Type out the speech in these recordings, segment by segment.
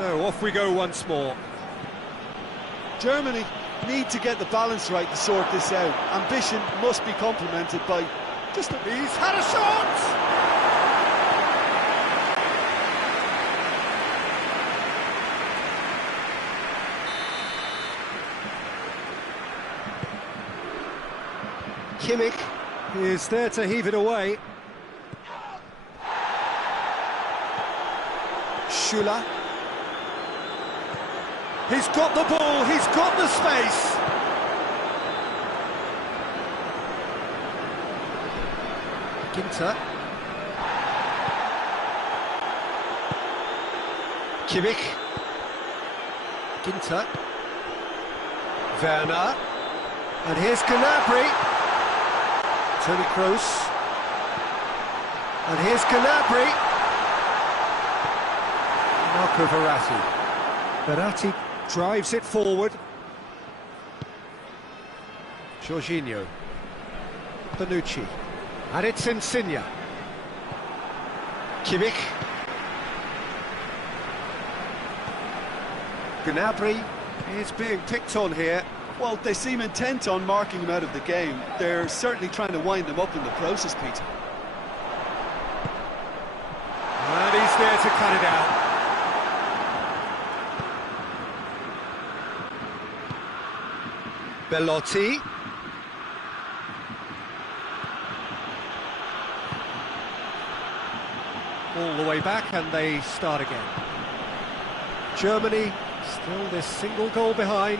So off we go once more. Germany need to get the balance right to sort this out. Ambition must be complemented by just a... He's had a shot! Kimmich is there to heave it away. Schüller. He's got the ball, he's got the space. Ginter. Kimmich. Ginter. Werner. And here's Gnabry. Toni Kroos. And here's Gnabry. Marco Verratti. Verratti drives it forward. Jorginho. Bonucci. And it's Insigne. Kimmich. Gnabry is being picked on here. Well, they seem intent on marking him out of the game. They're certainly trying to wind him up in the process, Peter. And he's there to cut it out. Belotti. All the way back, and they start again. Germany still this single goal behind.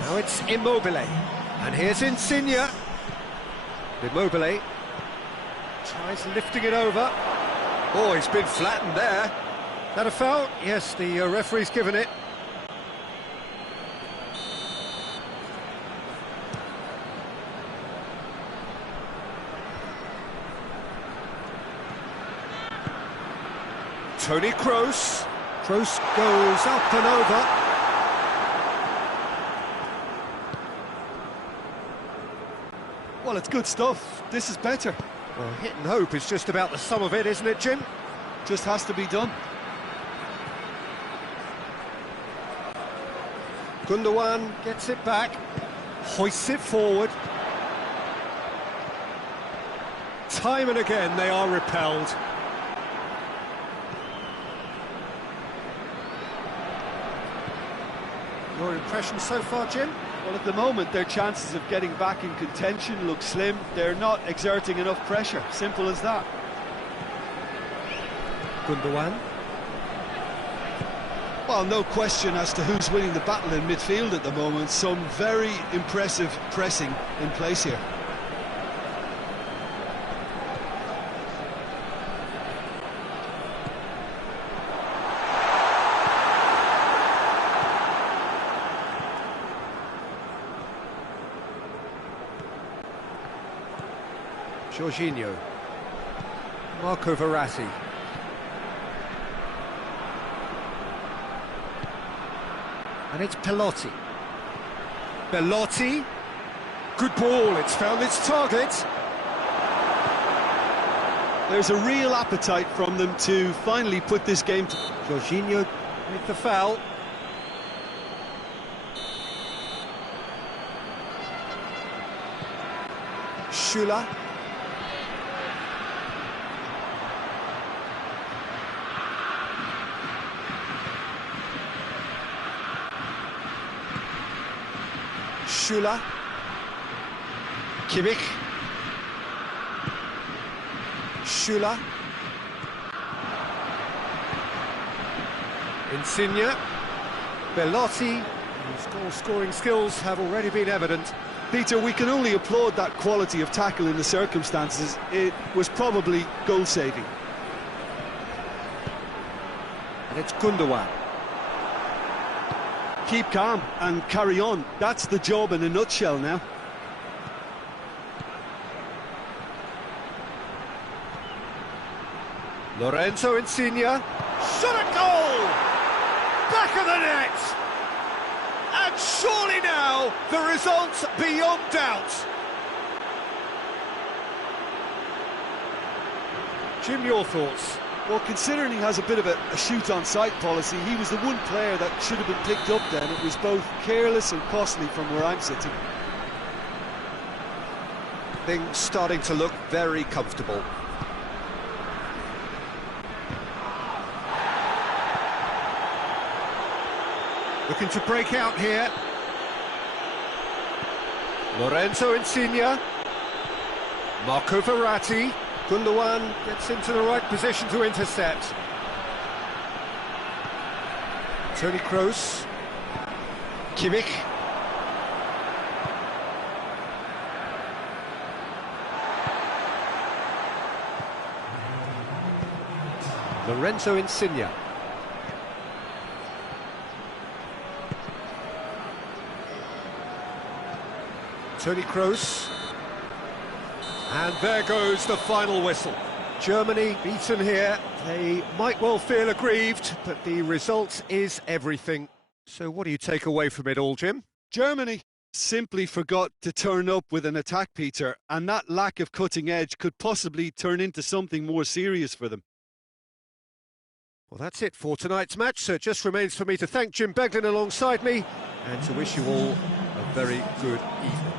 Now it's Immobile, and here's Insigne. Immobile tries lifting it over. Oh, he's been flattened there. That a foul? Yes, the referee's given it. Toni Kroos. Kroos goes up and over. Well, it's good stuff. This is better. Well, hit and hope is just about the sum of it, isn't it, Jim? Just has to be done. Gundogan gets it back, hoists it forward. Time and again they are repelled. Your impression so far, Jim? Well, at the moment, their chances of getting back in contention look slim. They're not exerting enough pressure. Simple as that. Gundogan. Well, no question as to who's winning the battle in midfield at the moment. Some very impressive pressing in place here. Jorginho. Marco Verratti. And it's Belotti. Belotti. Good ball, it's found its target. There's a real appetite from them to finally put this game to... Jorginho with the foul. Schüller. Schüller. Kimmich. Schüller. Insigne. Belotti, whose goal-scoring skills have already been evident. Peter, we can only applaud that quality of tackle in the circumstances. It was probably goal-saving. And it's Gundogan. Keep calm and carry on. That's the job in a nutshell now. Lorenzo Insigne. Shot a goal! Back of the net! And surely now, the result's beyond doubt. Jim, your thoughts? Well, considering he has a bit of a shoot-on-sight policy, he was the one player that should have been picked up then. It was both careless and costly from where I'm sitting. Things starting to look very comfortable. Looking to break out here. Lorenzo Insigne. Marco Verratti. Gundogan gets into the right position to intercept. Toni Kroos. Kimmich. Lorenzo Insigne. Toni Kroos. And there goes the final whistle. Germany beaten here. They might well feel aggrieved, but the result is everything. So what do you take away from it all, Jim? Germany simply forgot to turn up with an attack, Peter, and that lack of cutting edge could possibly turn into something more serious for them. Well, that's it for tonight's match, so it just remains for me to thank Jim Beglin alongside me and to wish you all a very good evening.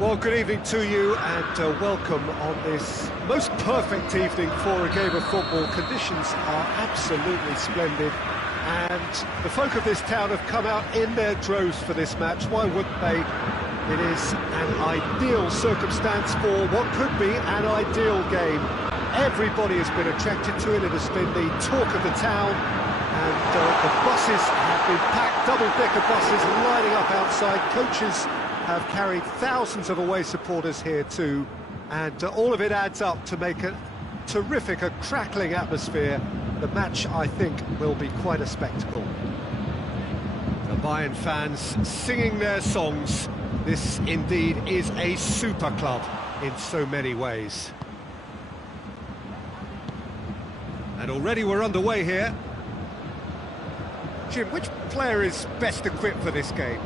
Well, good evening to you and welcome on this most perfect evening for a game of football. Conditions are absolutely splendid and the folk of this town have come out in their droves for this match. Why wouldn't they? It is an ideal circumstance for what could be an ideal game. Everybody has been attracted to it. It has been the talk of the town And the buses have been packed, double-decker buses lining up outside. Coaches have carried thousands of away supporters here too, and all of it adds up to make a terrific, a crackling atmosphere. The match, I think, will be quite a spectacle. The Bayern fans singing their songs. This indeed is a super club in so many ways. And already we're underway here. Jim, which player is best equipped for this game?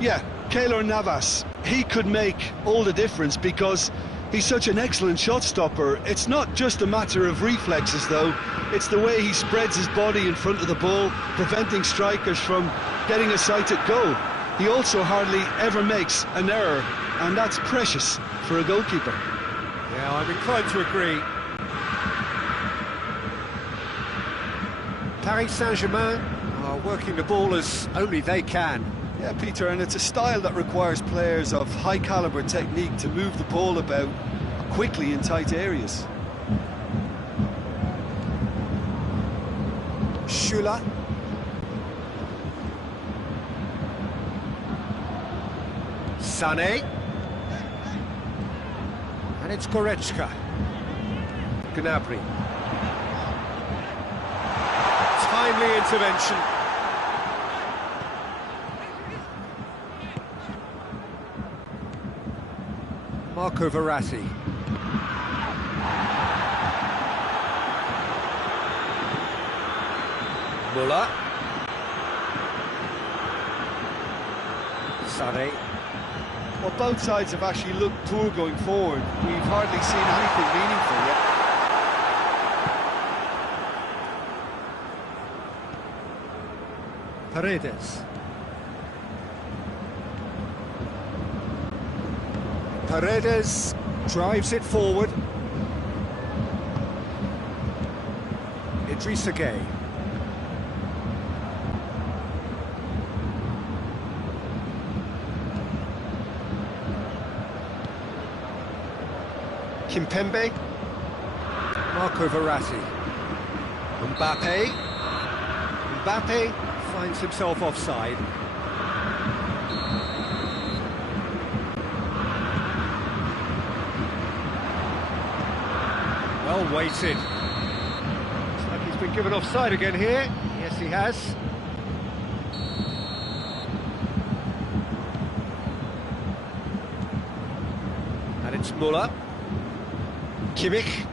Yeah, Keylor Navas. He could make all the difference because he's such an excellent shot stopper. It's not just a matter of reflexes, though. It's the way he spreads his body in front of the ball, preventing strikers from getting a sighted goal. He also hardly ever makes an error, and that's precious for a goalkeeper. Yeah, I'm inclined to agree. Paris Saint-Germain are working the ball as only they can. Yeah, Peter, and it's a style that requires players of high-caliber technique to move the ball about quickly in tight areas. Schüller. Sané. And it's Goretzka. Gnabry. Timely intervention. Marco Verratti. Müller. Sané. Well, both sides have actually looked poor going forward. We've hardly seen anything meaningful yet. Paredes. Paredes drives it forward. Idrissa Gueye. Kimpembe. Marco Verratti. Mbappe. Mbappe finds himself offside. Well weighted. Looks like he's been given offside again here. Yes, he has. And it's Müller. Kimmich.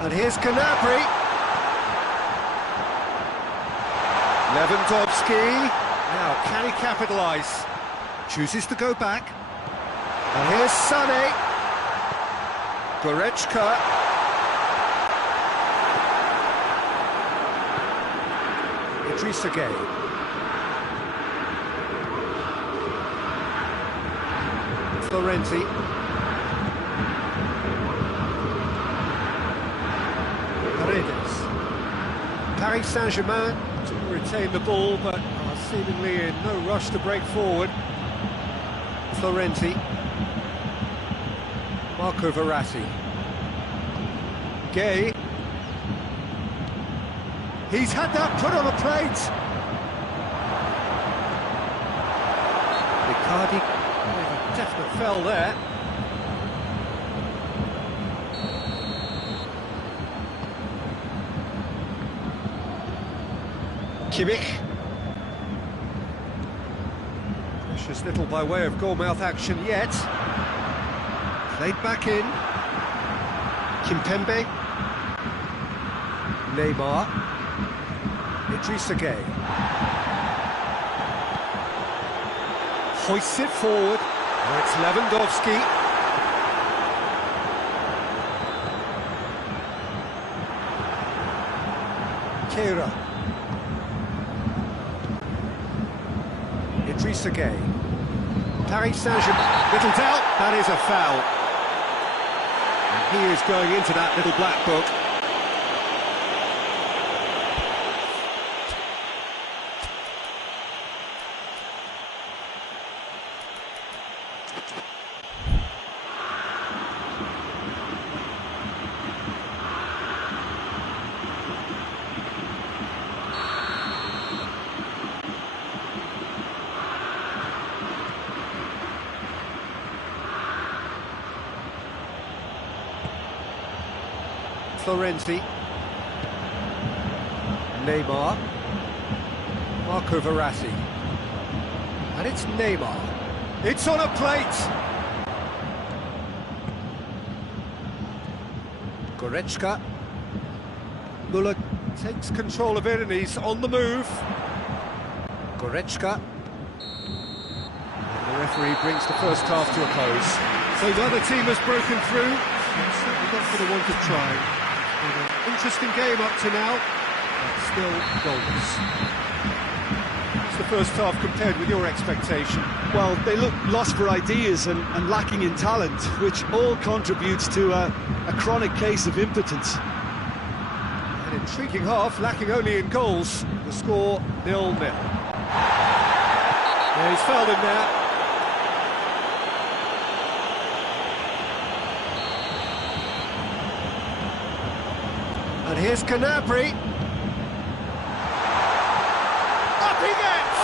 And here's Gnabry. Lewandowski. Now, can he capitalise? Chooses to go back. And here's Sané. Goretzka. Idrissa Gueye. Florenzi. Paredes. Paris Saint-Germain to retain the ball, but are seemingly in no rush to break forward. Florenzi. Marco Verratti. Gueye. He's had that put on a plate. Icardi with a definite fell there. Kimmich. Precious little by way of goal-mouth action yet. Played back in. Kimpembe. Neymar. Idrissa Gueye. Hoists it forward. Now it's Lewandowski. Keira. Idrissa Gueye. Paris Saint-Germain. Little doubt, that is a foul. And he is going into that little black book. Florenzi. Neymar. Marco Verratti. And it's Neymar. It's on a plate! Goretzka. Muller takes control of it and he's on the move. Goretzka. And the referee brings the first half to a close. So the other team has broken through. It's certainly not going to want to try. It's been an interesting game up to now, but still goalless. It's the first half compared with your expectation. Well, they look lost for ideas and lacking in talent, which all contributes to a chronic case of impotence. An intriguing half, lacking only in goals. The score 0-0. Yeah, he's fouled him now. And here's Canabri. Up he gets!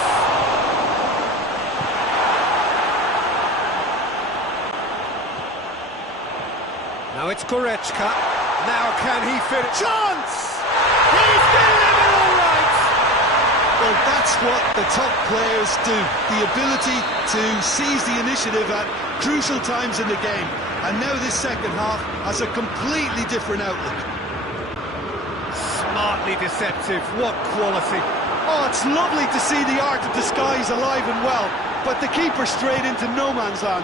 Now it's Goretzka. Now can he finish? Chance! He's delivered all right! Well, that's what the top players do. The ability to seize the initiative at crucial times in the game. And now this second half has a completely different outlook. Smartly deceptive, what quality. Oh, it's lovely to see the art of disguise alive and well, but the keeper straight into no man's land.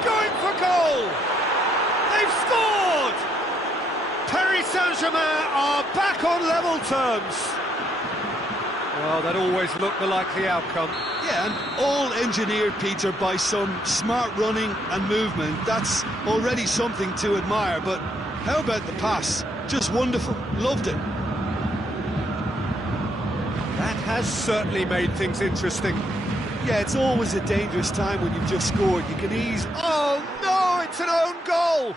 Going for goal! They've scored! Paris Saint-Germain are back on level terms. Well, that always looked the likely outcome. Yeah, and all engineered, Peter, by some smart running and movement. That's already something to admire, but how about the pass? Just wonderful. Loved it. That has certainly made things interesting. Yeah, it's always a dangerous time when you've just scored. You can ease... Oh, no, it's an own goal!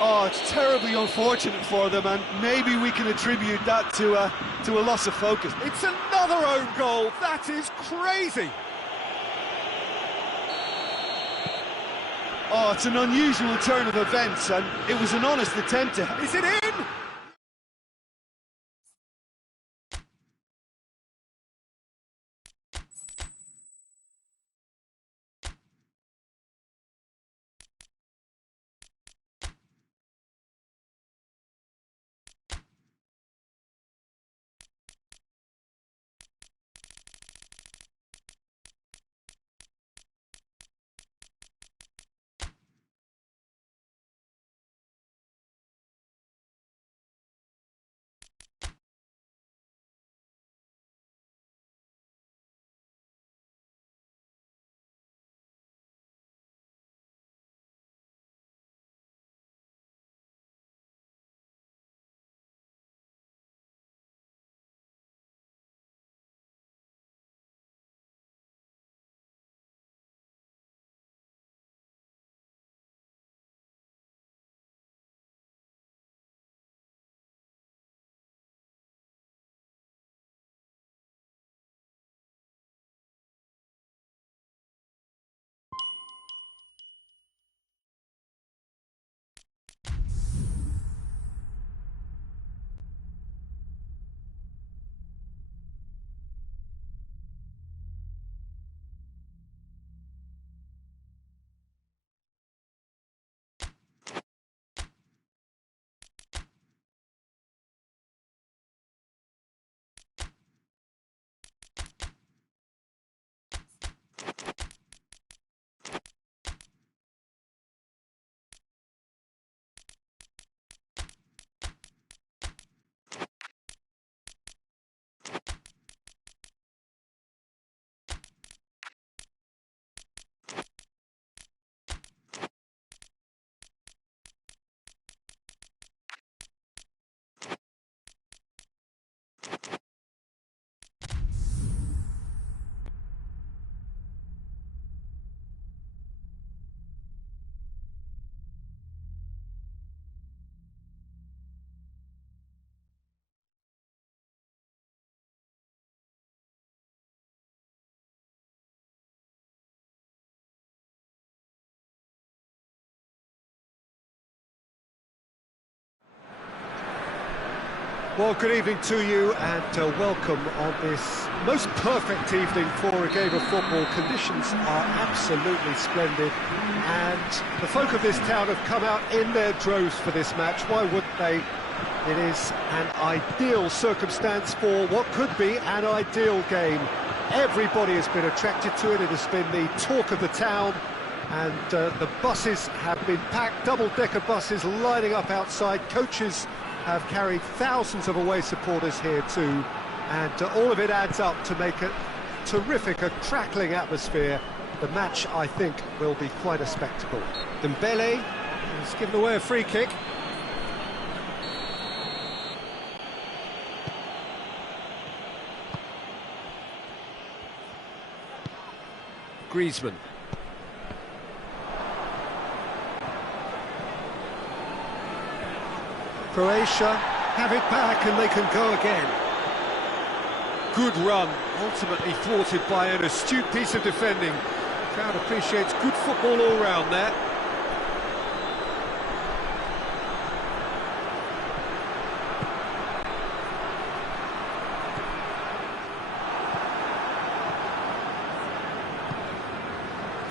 Oh, it's terribly unfortunate for them, and maybe we can attribute that to a loss of focus. It's another own goal. That is crazy. Oh, it's an unusual turn of events, and it was an honest attempt to... Is it in? Well, good evening to you and welcome on this most perfect evening for a game of football. Conditions are absolutely splendid and the folk of this town have come out in their droves for this match. Why wouldn't they? It is an ideal circumstance for what could be an ideal game. Everybody has been attracted to it. It has been the talk of the town, and the buses have been packed, double-decker buses lining up outside. Coaches have carried thousands of away supporters here too, and all of it adds up to make a terrific, a crackling atmosphere. The match, I think, will be quite a spectacle. Dembele has given away a free kick. Griezmann. Croatia have it back and they can go again. Good run, ultimately thwarted by an astute piece of defending. The crowd appreciates good football all round there.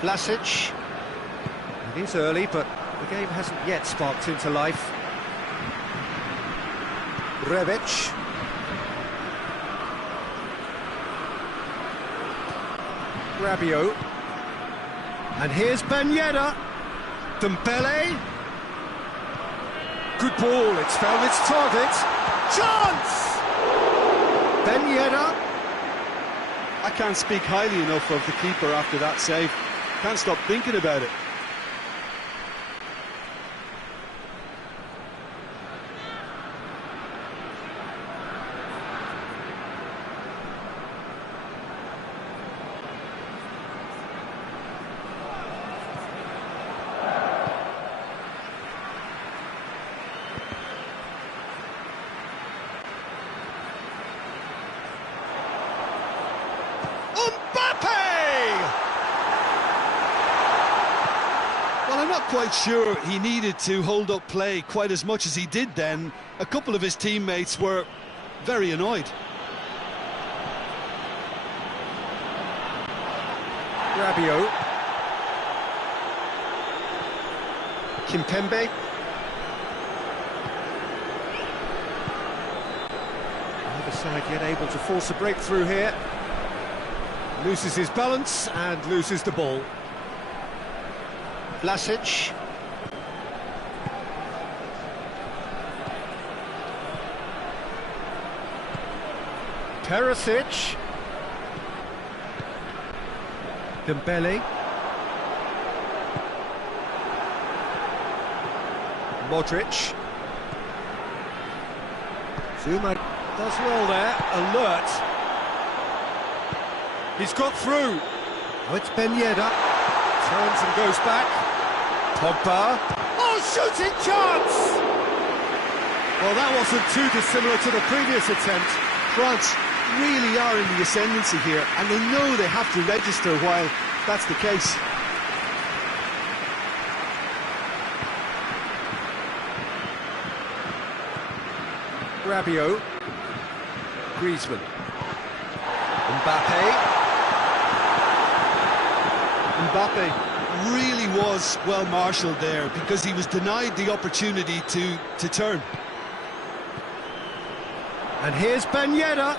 Vlasic. It is early, but the game hasn't yet sparked into life. Rebic. Rabiot. And here's Ben Yedder. Dembele. Good ball, it's found its target. Chance! Ben Yedder. I can't speak highly enough of the keeper after that save. Can't stop thinking about it. I'm not quite sure he needed to hold up play quite as much as he did then. A couple of his teammates were very annoyed. Rabiot. Kimpembe. Neither side yet able to force a breakthrough here. Loses his balance and loses the ball. Vlasic. Perisic. Dembele. Modric. Zuma does well there, alert. He's got through. Oh, it's Ben Yedder. Turns and goes back. Pogba. Oh, shooting chance! Well, that wasn't too dissimilar to the previous attempt. France really are in the ascendancy here, and they know they have to register while that's the case. Rabiot. Griezmann. Mbappe really was well marshalled there because he was denied the opportunity to turn. And here's Ben Yedder.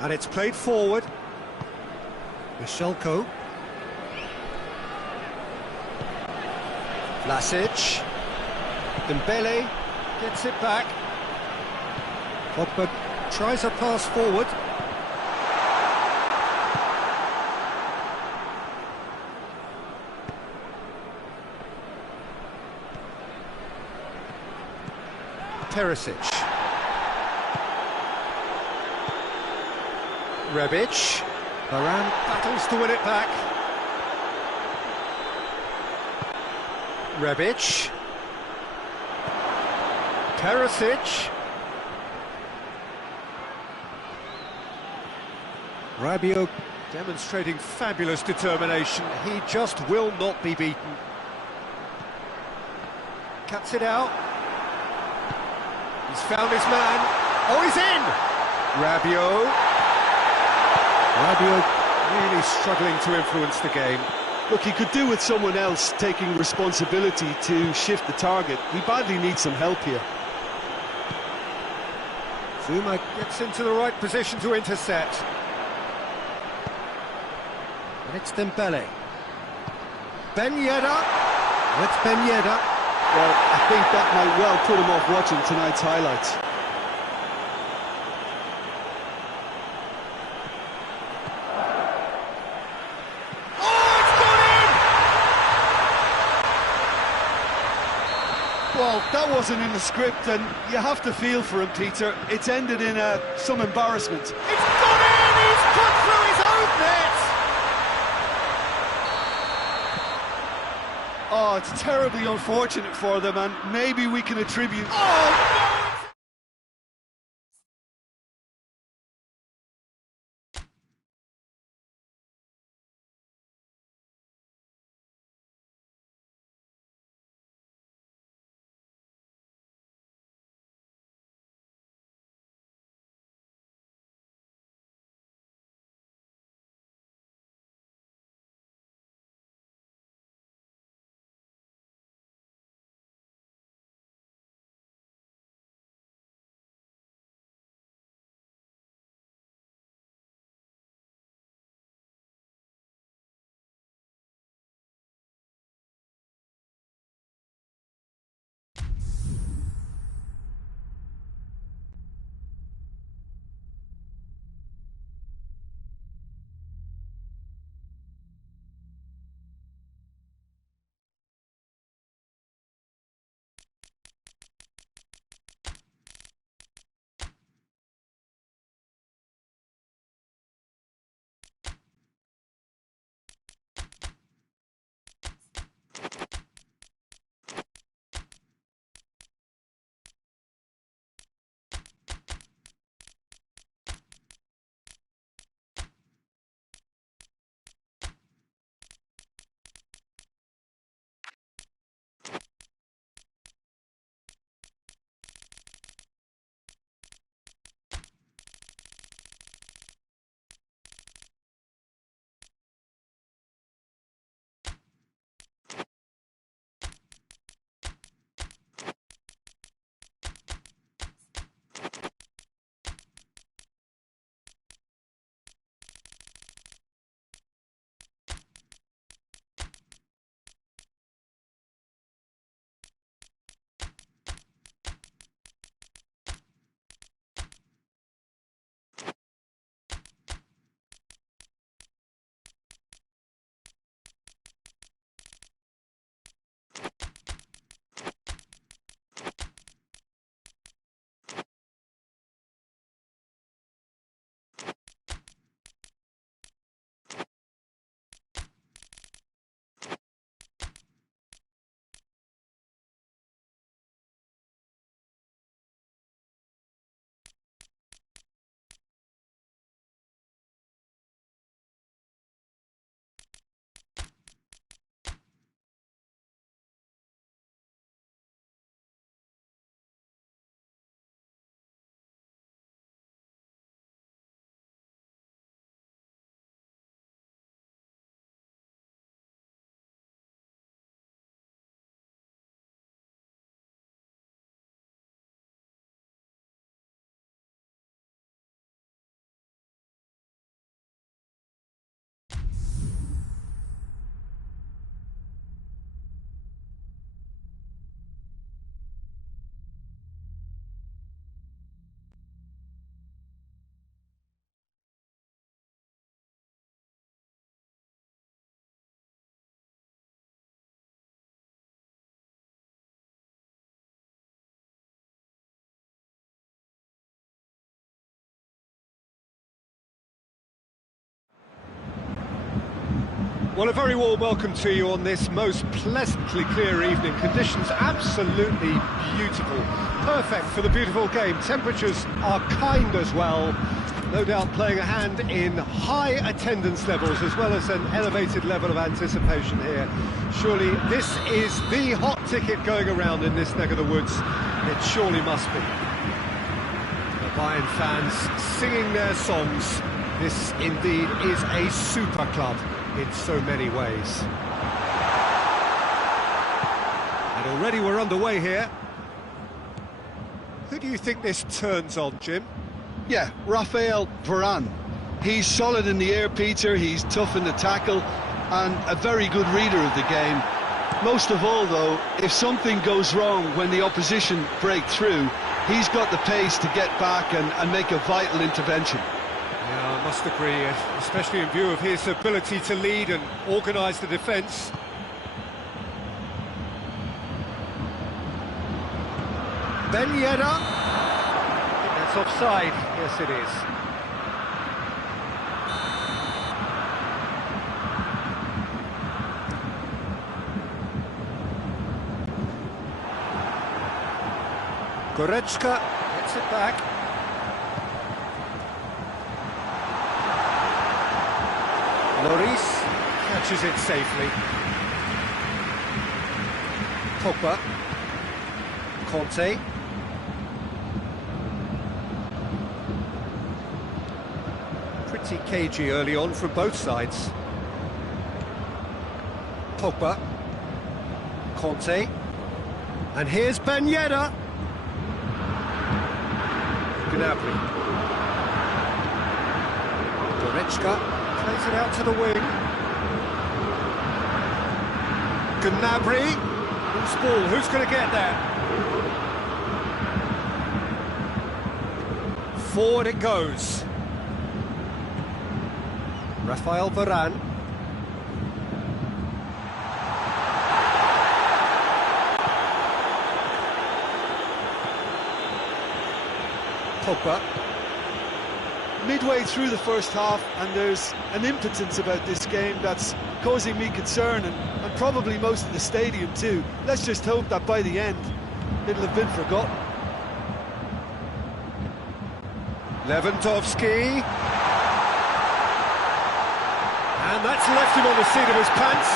And it's played forward. Michelko. Vlasic. Dembele gets it back. Pogba tries a pass forward. Perisic. Rebic. Varane battles to win it back. Rebic. Perisic. Rabiot Demonstrating fabulous determination. He just will not be beaten. Cuts it out. He's found his man. Oh, he's in! Rabiot really struggling to influence the game. Look, he could do with someone else taking responsibility to shift the target. He badly needs some help here. Zuma gets into the right position to intercept. And it's Dembele. Ben Yedder. It's Ben Yedder. Well, I think that might well put him off watching tonight's highlights. Well, that wasn't in the script, and you have to feel for him, Peter. It's ended in some embarrassment. It's gone in! He's put through his own net! Oh, it's terribly unfortunate for them, and maybe we can attribute... Oh, no! Well, a very warm welcome to you on this most pleasantly clear evening. Conditions absolutely beautiful. Perfect for the beautiful game. Temperatures are kind as well. No doubt playing a hand in high attendance levels as well as an elevated level of anticipation here. Surely this is the hot ticket going around in this neck of the woods. It surely must be. The Bayern fans singing their songs. This indeed is a super club in so many ways. And already we're underway here. Who do you think this turns on, Jim? Yeah, Raphael Varane. He's solid in the air, Peter, he's tough in the tackle, and a very good reader of the game. Most of all, though, if something goes wrong when the opposition break through, he's got the pace to get back and make a vital intervention. Yeah, I must agree, especially in view of his ability to lead and organise the defence. Ben Yedder. I think that's offside. Yes, it is. Goretzka gets it back. Lloris catches it safely. Pogba. Conte. Pretty cagey early on from both sides. Pogba. Conte. And here's Ben Yedder. Gnabry. Goretzka. Plays it out to the wing. Gnabry. Loose ball. Who's going to get there? Forward it goes. Raphael Varane. Pogba. Midway through the first half, and there's an impotence about this game that's causing me concern, and probably most of the stadium too. Let's just hope that by the end it'll have been forgotten. Lewandowski. And that's left him on the seat of his pants.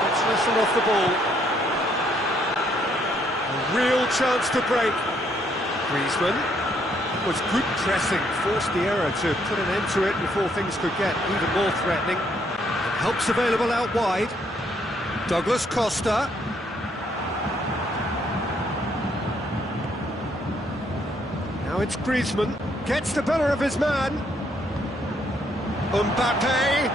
Gets wrestled off the ball. A real chance to break. Griezmann. Was good pressing, forced the error to put an end to it before things could get even more threatening. And help's available out wide. Douglas Costa. Now it's Griezmann. Gets the better of his man. Mbappe.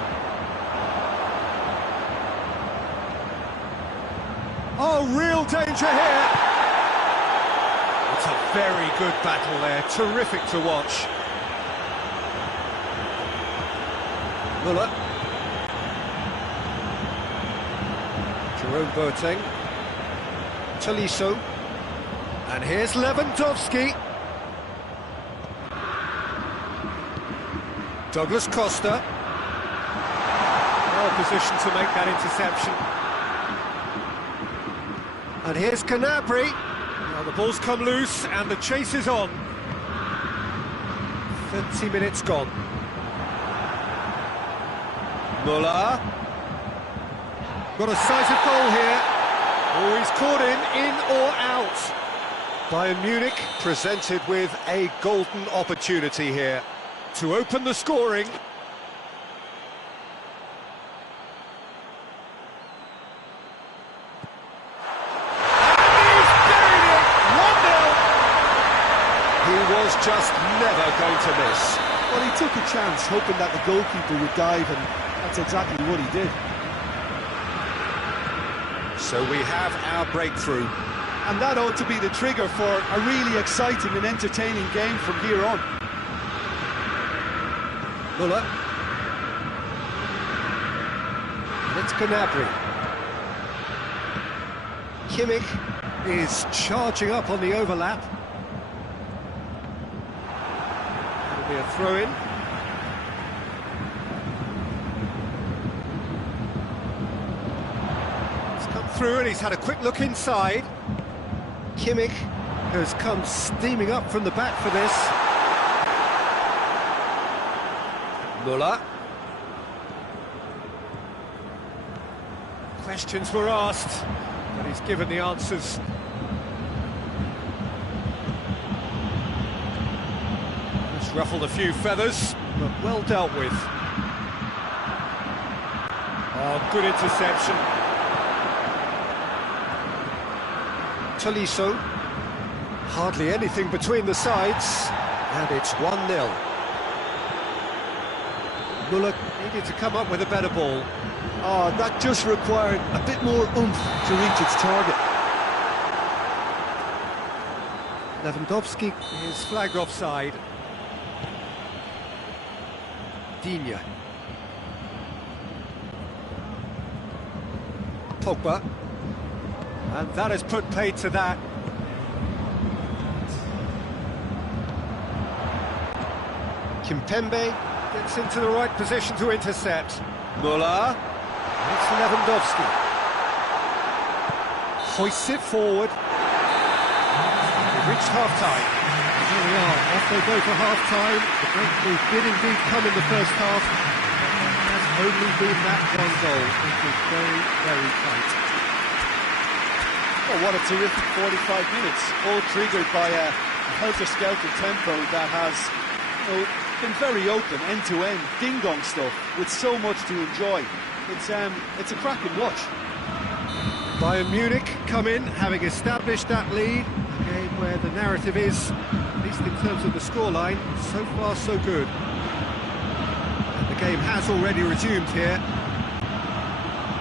Oh, real danger here. It's a very good battle there, terrific to watch. Müller. Jerome Boateng. Tolisso. And here's Lewandowski. Douglas Costa. Well positioned to make that interception. And here's Gnabry. Now the ball's come loose and the chase is on. 30 minutes gone. Müller. Got a sighted goal here. Oh, he's caught in or out. Bayern Munich presented with a golden opportunity here to open the scoring. Just never going to miss. Well, he took a chance, hoping that the goalkeeper would dive, and that's exactly what he did. So we have our breakthrough. And that ought to be the trigger for a really exciting and entertaining game from here on. Müller. And it's Gnabry. Kimmich is charging up on the overlap. Be a throw-in. through and he's had a quick look inside. Kimmich has come steaming up from the back for this. Müller. Questions were asked, but he's given the answers. Just ruffled a few feathers, but well dealt with. Oh, good interception. Tolisso. Hardly anything between the sides, and it's 1-0. Müller needed to come up with a better ball. Oh, that just required a bit more oomph to reach its target. Lewandowski is flagged offside. Digne. Pogba. And that has put paid to that. Kimpembe gets into the right position to intercept. Müller. It's Lewandowski. Hoists it forward. We've reached half-time. Here we are, off they go for half-time. The breakthrough did indeed come in the first half, but there has only been that one goal. It was very, very tight. Well, what a terrific 45 minutes, all triggered by a helter-skelter tempo that has been very open, end-to-end, ding-dong stuff, with so much to enjoy. It's a cracking watch. Bayern Munich come in, having established that lead, a game where the narrative is, at least in terms of the scoreline, so far so good. And the game has already resumed here.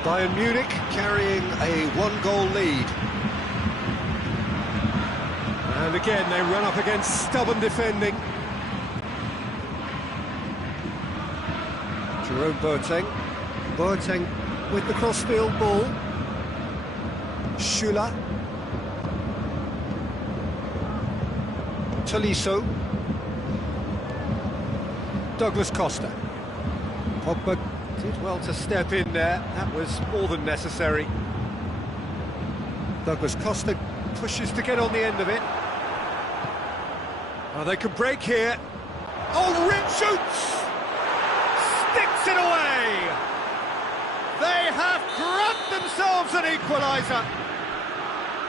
Bayern Munich carrying a one-goal lead. And again, they run up against stubborn defending. Jerome Boateng. Boateng with the crossfield ball. Schüller. Tolisso. Douglas Costa. Pogba did well to step in there. That was more than necessary. Douglas Costa pushes to get on the end of it. Oh, they can break here. Oh, Rip shoots! Sticks it away! They have grabbed themselves an equaliser.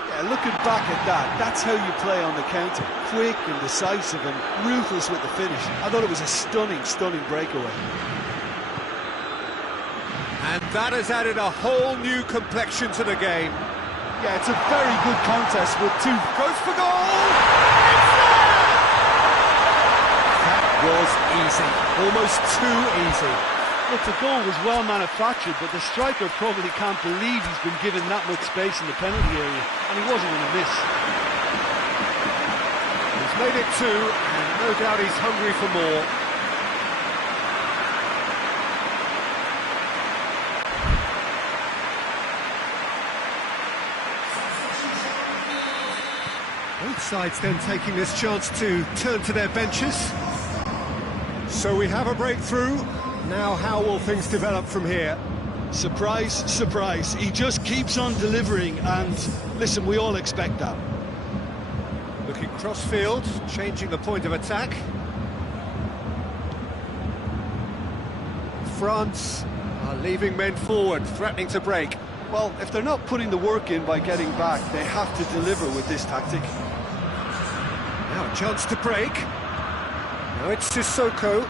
Yeah, looking back at that, that's how you play on the counter. Quick and decisive and ruthless with the finish. I thought it was a stunning, stunning breakaway. And that has added a whole new complexion to the game. Yeah, it's a very good contest with two. Goes for goal! It's there! That was easy. Almost too easy. Look, the goal was well manufactured, but the striker probably can't believe he's been given that much space in the penalty area, and he wasn't going to miss. He's made it two, and no doubt he's hungry for more. Both sides then taking this chance to turn to their benches. So we have a breakthrough. Now how will things develop from here? Surprise, surprise. He just keeps on delivering, and listen, we all expect that. Looking cross-field, changing the point of attack. France are leaving men forward, threatening to break. Well, if they're not putting the work in by getting back, they have to deliver with this tactic. Now a chance to break. Now it's Sissoko.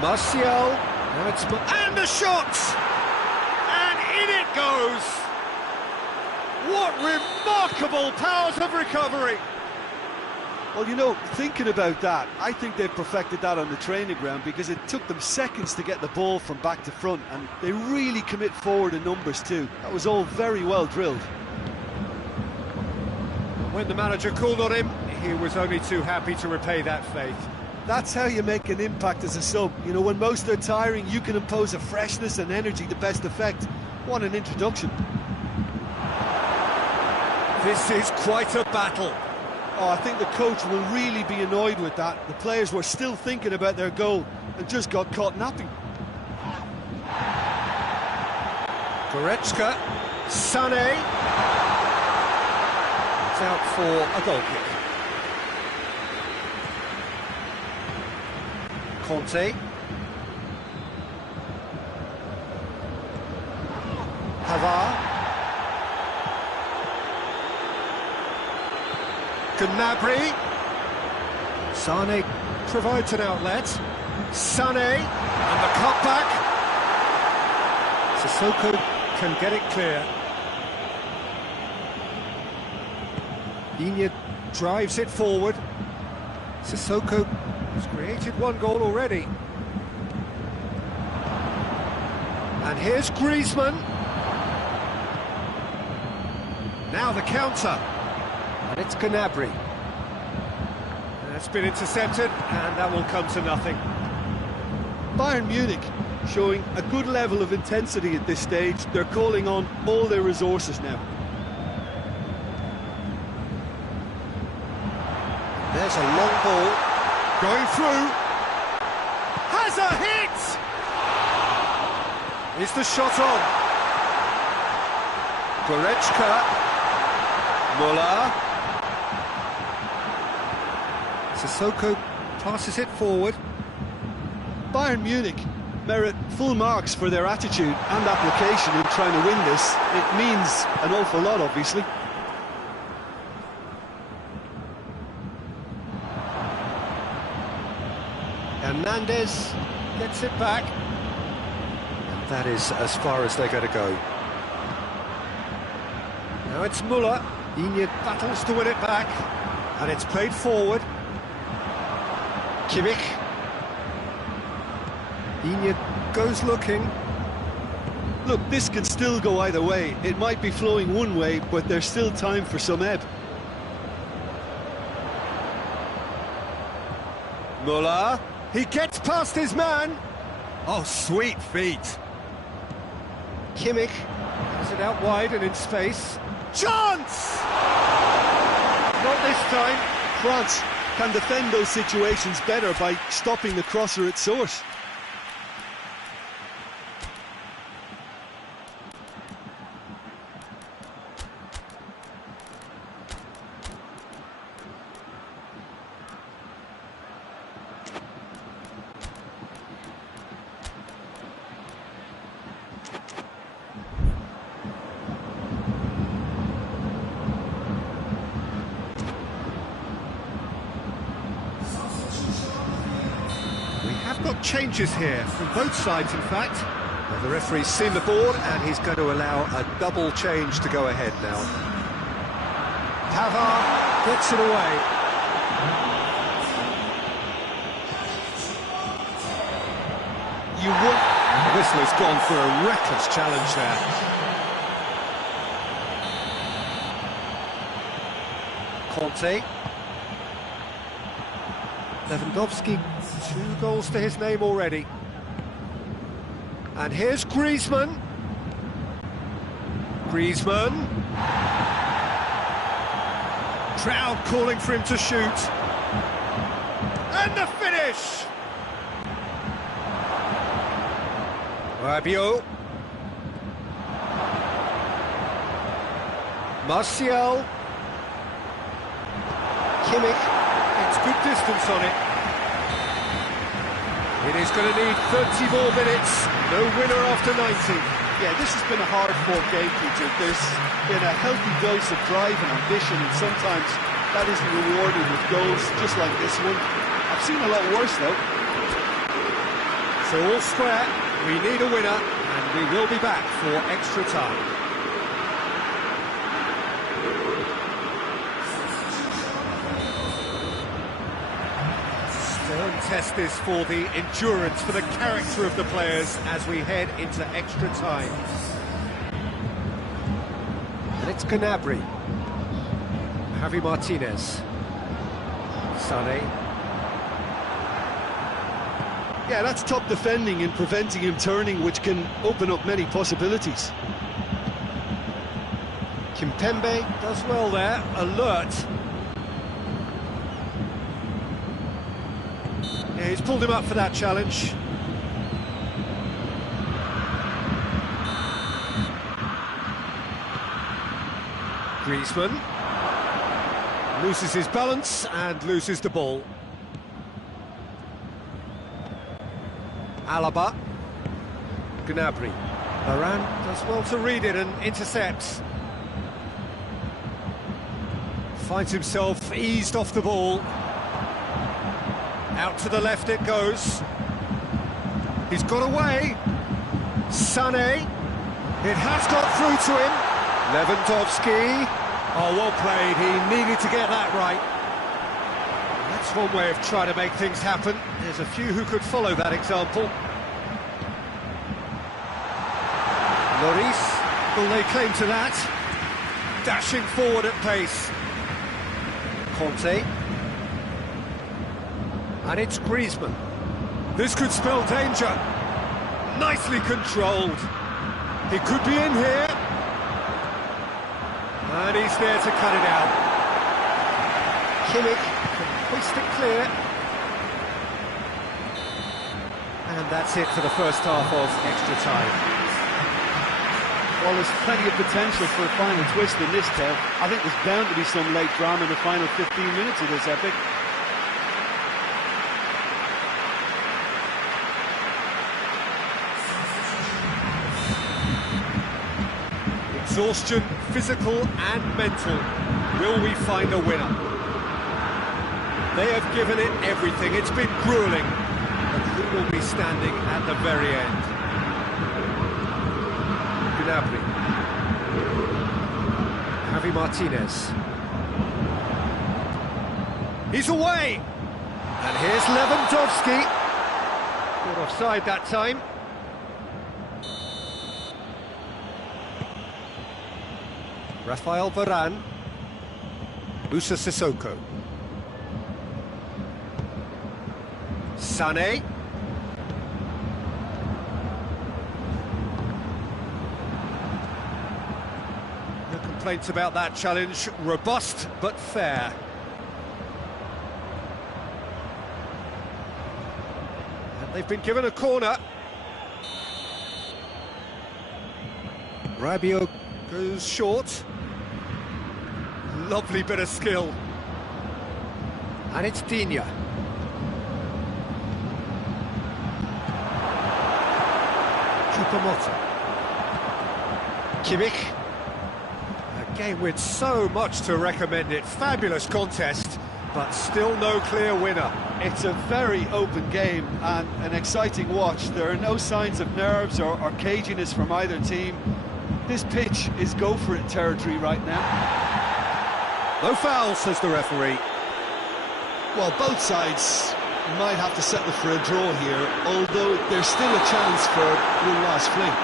Martial. Now it's... And the shot! And in it goes! What remarkable powers of recovery! Well, you know, thinking about that, I think they've perfected that on the training ground, because it took them seconds to get the ball from back to front, and they really commit forward in numbers too. That was all very well drilled. When the manager called on him, he was only too happy to repay that faith. That's how you make an impact as a sub. You know, when most are tiring, you can impose a freshness and energy to best effect. What an introduction. This is quite a battle. Oh, I think the coach will really be annoyed with that. The players were still thinking about their goal and just got caught napping. Goretzka. Sané. It's out for a goal kick. Conte. Pavard. Gnabry. Sané provides an outlet. Sané, and the cutback. Sissoko can get it clear. Digne drives it forward. Sissoko has created one goal already. And here's Griezmann. Now the counter. And it's Gnabry. That's been intercepted, and that will come to nothing. Bayern Munich showing a good level of intensity at this stage. They're calling on all their resources now. There's a long ball going through. Has a hit! Is the shot on? Goretzka. Muller. Sissoko passes it forward. Bayern Munich merit full marks for their attitude and application in trying to win this. It means an awful lot, obviously. Hernandez gets it back. And that is as far as they're going to go. Now it's Muller. Digne battles to win it back. And it's played forward. Kimmich. Digne goes looking. Look, this can still go either way. It might be flowing one way, but there's still time for some ebb. Muller. He gets past his man. Oh, sweet feet. Kimmich has it out wide and in space. Chance! Not this time. France can defend those situations better by stopping the crosser at source. Got changes here from both sides, in fact. Well, the referee's seen the board and he's going to allow a double change to go ahead now. Pavard gets it away. You would... The whistle has gone for a reckless challenge there. Conte. Lewandowski, 2 goals to his name already. And here's Griezmann. Griezmann. Crowd calling for him to shoot. And the finish! Rabiot. Martial. Kimmich. It's good distance on it. It is going to need 30 more minutes. No winner after 90. Yeah, this has been a hard-fought game, Peter. There's been a healthy dose of drive and ambition, and sometimes that isn't rewarded with goals, just like this one. I've seen a lot worse, though. So all square, we need a winner, and we will be back for extra time. Test this for the endurance, for the character of the players as we head into extra time. And it's Gnabry. Javi Martinez. Sané. Yeah, that's top defending and preventing him turning, which can open up many possibilities. Kimpembe does well there, alert. Yeah, he's pulled him up for that challenge. Griezmann loses his balance and loses the ball. Alaba, Gnabry. Varane does well to read it and intercepts. Finds himself eased off the ball. Out to the left it goes. He's got away. Sané. It has got through to him. Lewandowski. Oh, well played. He needed to get that right. That's one way of trying to make things happen. There's a few who could follow that example. Lloris, will they claim to that? Dashing forward at pace. Conte. And it's Griezmann. This could spell danger. Nicely controlled. He could be in here. And he's there to cut it out. Kimmich can hoist it clear. And that's it for the first half of extra time. Well, there's plenty of potential for a final twist in this tale. I think there's bound to be some late drama in the final 15 minutes of this epic. Exhaustion, physical and mental. Will we find a winner? They have given it everything. It's been grueling. But who will be standing at the very end? Gnabry. Javi Martinez. He's away! And here's Lewandowski. Caught offside that time. Rafael Varane. Musa Sissoko. Sané. No complaints about that challenge. Robust but fair. And they've been given a corner. Rabiot goes short. Lovely bit of skill. And it's Digne. Choupo-Moting. Kimmich. A game with so much to recommend it. Fabulous contest, but still no clear winner. It's a very open game and an exciting watch. There are no signs of nerves or caginess from either team. This pitch is go-for-it territory right now. No foul, says the referee. Well, both sides might have to settle for a draw here, although there's still a chance for one last fling.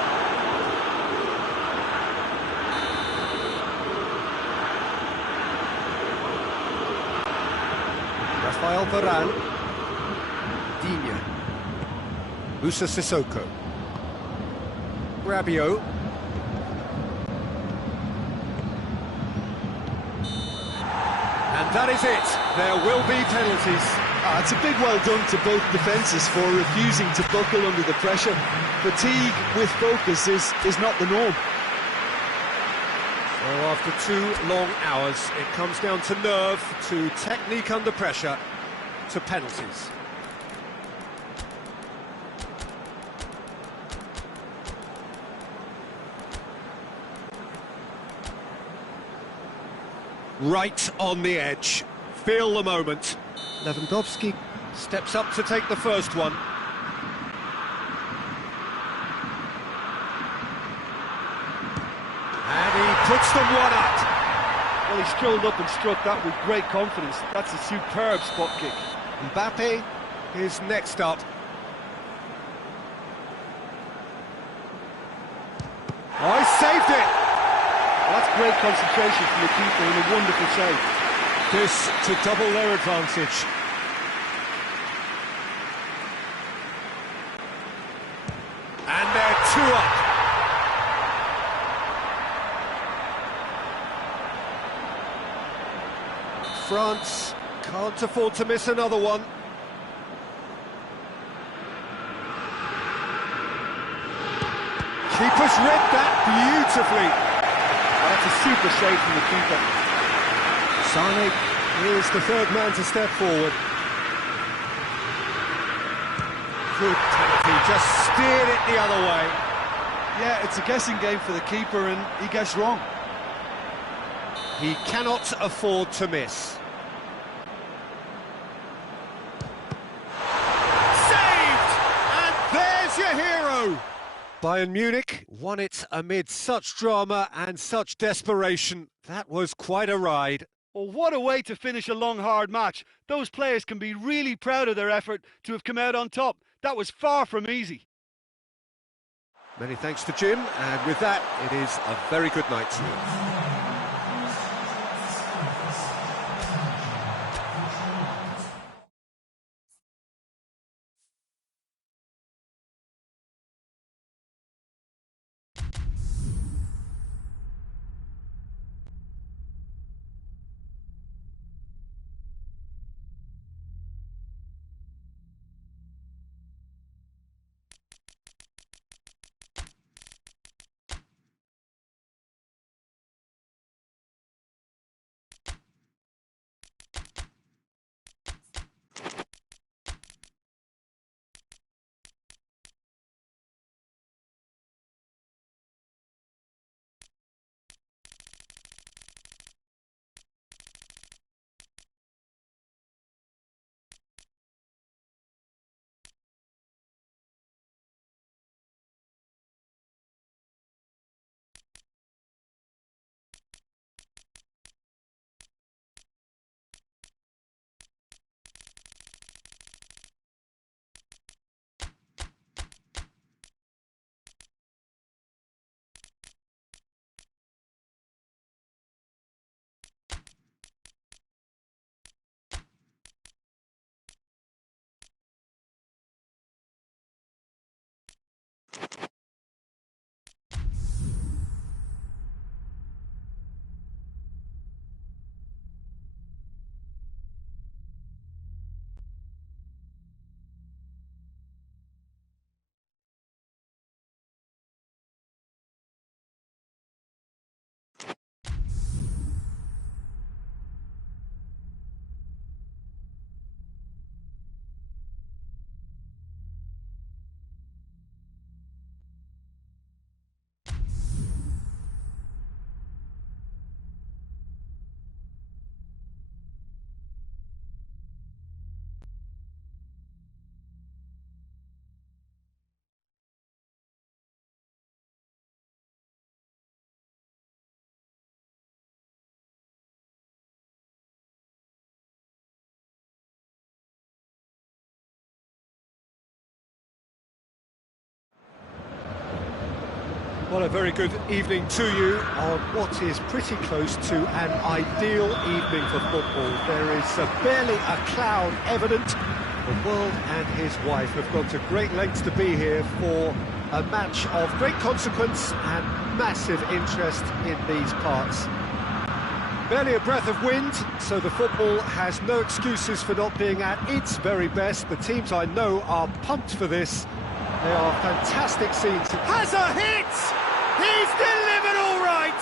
Rafael Varane. Digne. Musa Sissoko. Rabiot. And that is it. There will be penalties. It's a big well done to both defences for refusing to buckle under the pressure. Fatigue with focus is not the norm. So after 2 long hours, it comes down to nerve, to technique under pressure, to penalties. Right on the edge. Feel the moment. Lewandowski steps up to take the first one. And he puts them one up. Well, he strolled up and struck that with great confidence. That's a superb spot kick. Mbappe is next up. Oh, he saved it! That's great concentration from the keeper and a wonderful save. This to double their advantage. And they're 2 up. France can't afford to miss another one. Keeper's read that beautifully. That's a super save from the keeper. Sane is the third man to step forward. Good penalty, just steered it the other way. Yeah, it's a guessing game for the keeper, and he guessed wrong. He cannot afford to miss. Saved! And there's your hero! Bayern Munich won it amid such drama and such desperation. That was quite a ride. Well, what a way to finish a long, hard match. Those players can be really proud of their effort to have come out on top. That was far from easy. Many thanks to Jim, and with that, it is a very good night to you. Well, a very good evening to you on what is pretty close to an ideal evening for football. There is barely a cloud evident. The world and his wife have gone to great lengths to be here for a match of great consequence and massive interest in these parts. Barely a breath of wind, so the football has no excuses for not being at its very best. The teams I know are pumped for this. They are fantastic scenes. Has a hit! He's delivered all right!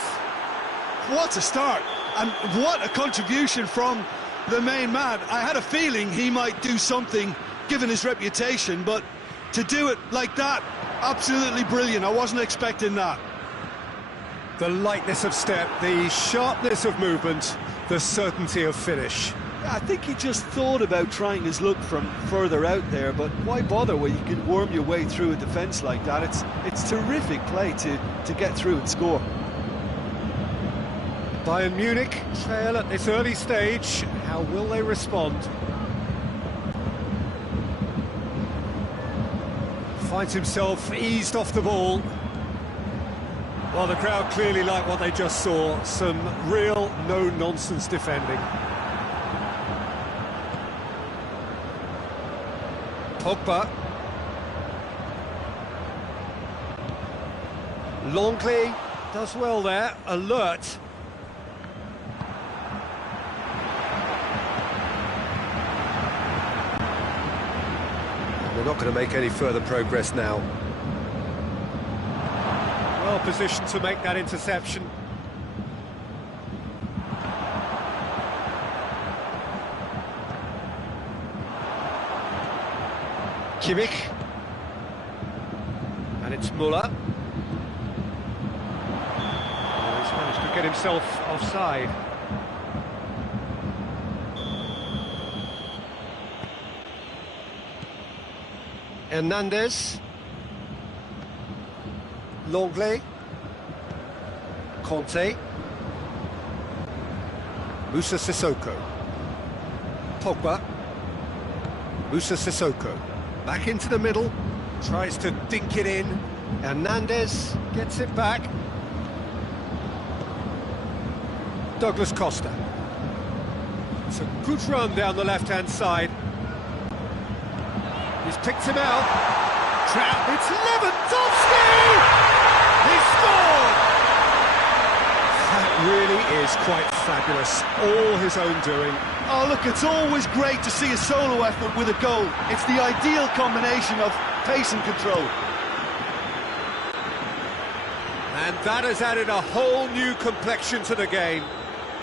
What a start, and what a contribution from the main man. I had a feeling he might do something, given his reputation, but to do it like that, absolutely brilliant. I wasn't expecting that. The lightness of step, the sharpness of movement, the certainty of finish. I think he just thought about trying his luck from further out there, but why bother when you can worm your way through a defence like that? It's terrific play to get through and score. Bayern Munich trail at this early stage. How will they respond? Finds himself eased off the ball. Well, the crowd clearly like what they just saw. Some real no-nonsense defending. Pogba. Longley does well there, alert. They're not going to make any further progress now. Well positioned to make that interception. Kimmich. And it's Muller. Oh, he's managed to get himself offside. Hernandez. Longley. Conte. Musa Sissoko. Pogba. Musa Sissoko. Back into the middle. Tries to dink it in. Hernandez gets it back. Douglas Costa. It's a good run down the left-hand side. He's picked him out. It's Lewandowski! He scored! That really is quite fabulous. All his own doing. Oh, look, it's always great to see a solo effort with a goal. It's the ideal combination of pace and control. And that has added a whole new complexion to the game.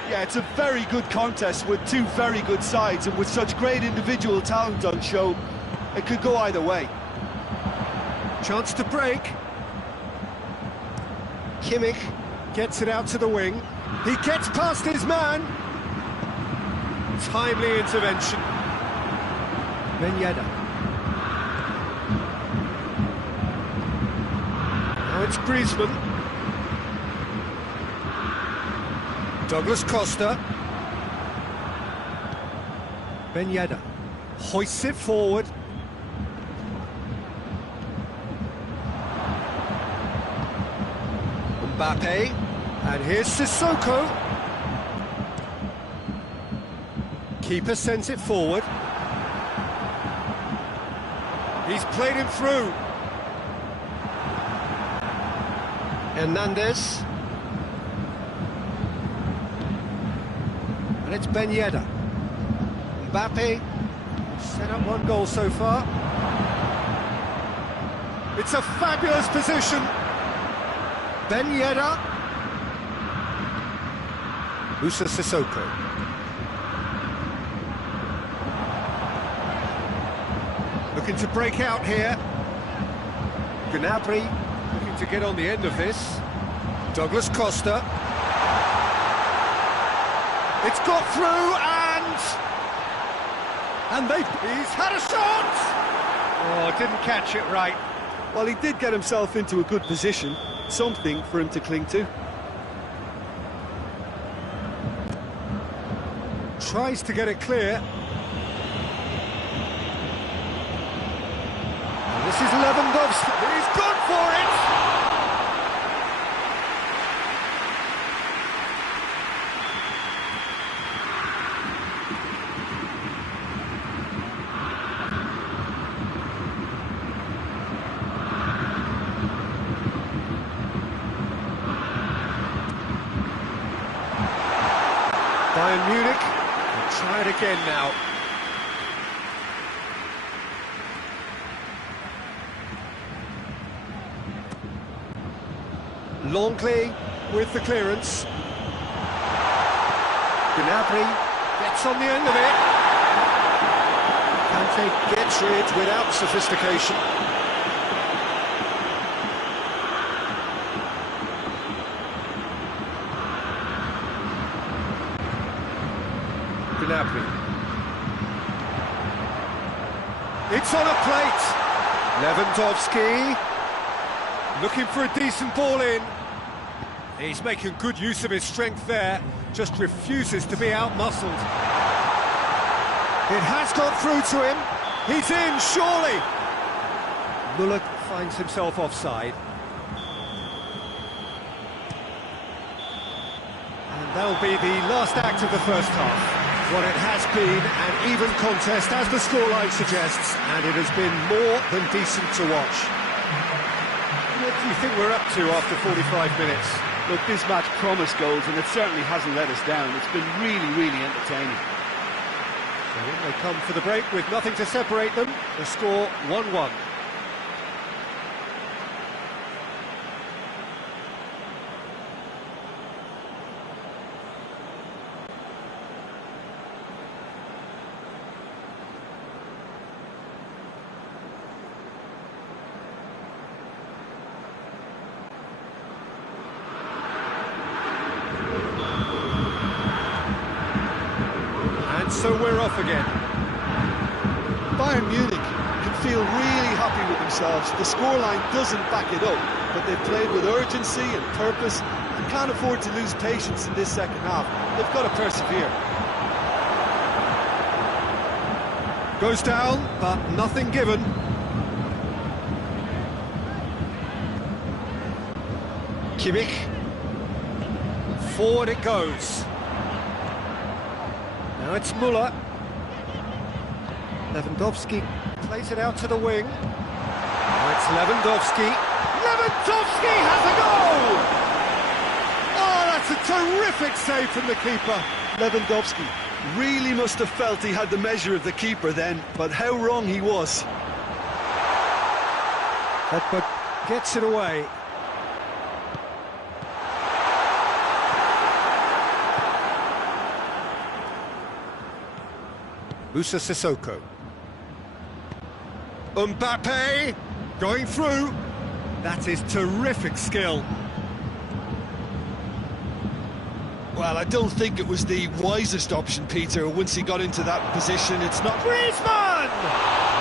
Yeah, it's a very good contest with two very good sides, and with such great individual talent on show, it could go either way. Chance to break. Kimmich gets it out to the wing. He gets past his man. Timely intervention. Ben Yedder. Now it's Griezmann. Douglas Costa. Ben Yedder hoists it forward. Mbappe, and here's Sissoko. Keeper sends it forward. He's played him through. Hernandez. And it's Ben Yedder. Mbappe set up one goal so far. It's a fabulous position. Ben Yedder. Musa Sissoko. Looking to break out here. Gnabry looking to get on the end of this. Douglas Costa. It's got through and he's had a shot! Oh, didn't catch it right. Well, he did get himself into a good position. Something for him to cling to. Tries to get it clear. And this is Lewandowski. He's gone for it! Bayern Munich will try it again now. Longley with the clearance. Gnabry gets on the end of it. Kante gets rid without sophistication. Gnabry. It's on a plate. Lewandowski looking for a decent ball in. He's making good use of his strength there, just refuses to be out-muscled. It has got through to him. He's in, surely. Muller finds himself offside. And that'll be the last act of the first half. Well, it has been an even contest, as the scoreline suggests, and it has been more than decent to watch. What do you think we're up to after 45 minutes? Look, this match promised goals, and it certainly hasn't let us down. It's been really, really entertaining. So in they come for the break with nothing to separate them. The score 1-1. so we're off again. Bayern Munich can feel really happy with themselves. The scoreline doesn't back it up, but they've played with urgency and purpose and can't afford to lose patience in this second half. They've got to persevere. Goes down, but nothing given. Kimmich. Forward it goes. Now it's Müller. Lewandowski plays it out to the wing. Now it's Lewandowski. Lewandowski has a goal! Oh, that's a terrific save from the keeper. Lewandowski really must have felt he had the measure of the keeper then, but how wrong he was. But gets it away. Musa Sissoko. Mbappe going through. That is terrific skill. Well, I don't think it was the wisest option, Peter, once he got into that position. It's not... Griezmann!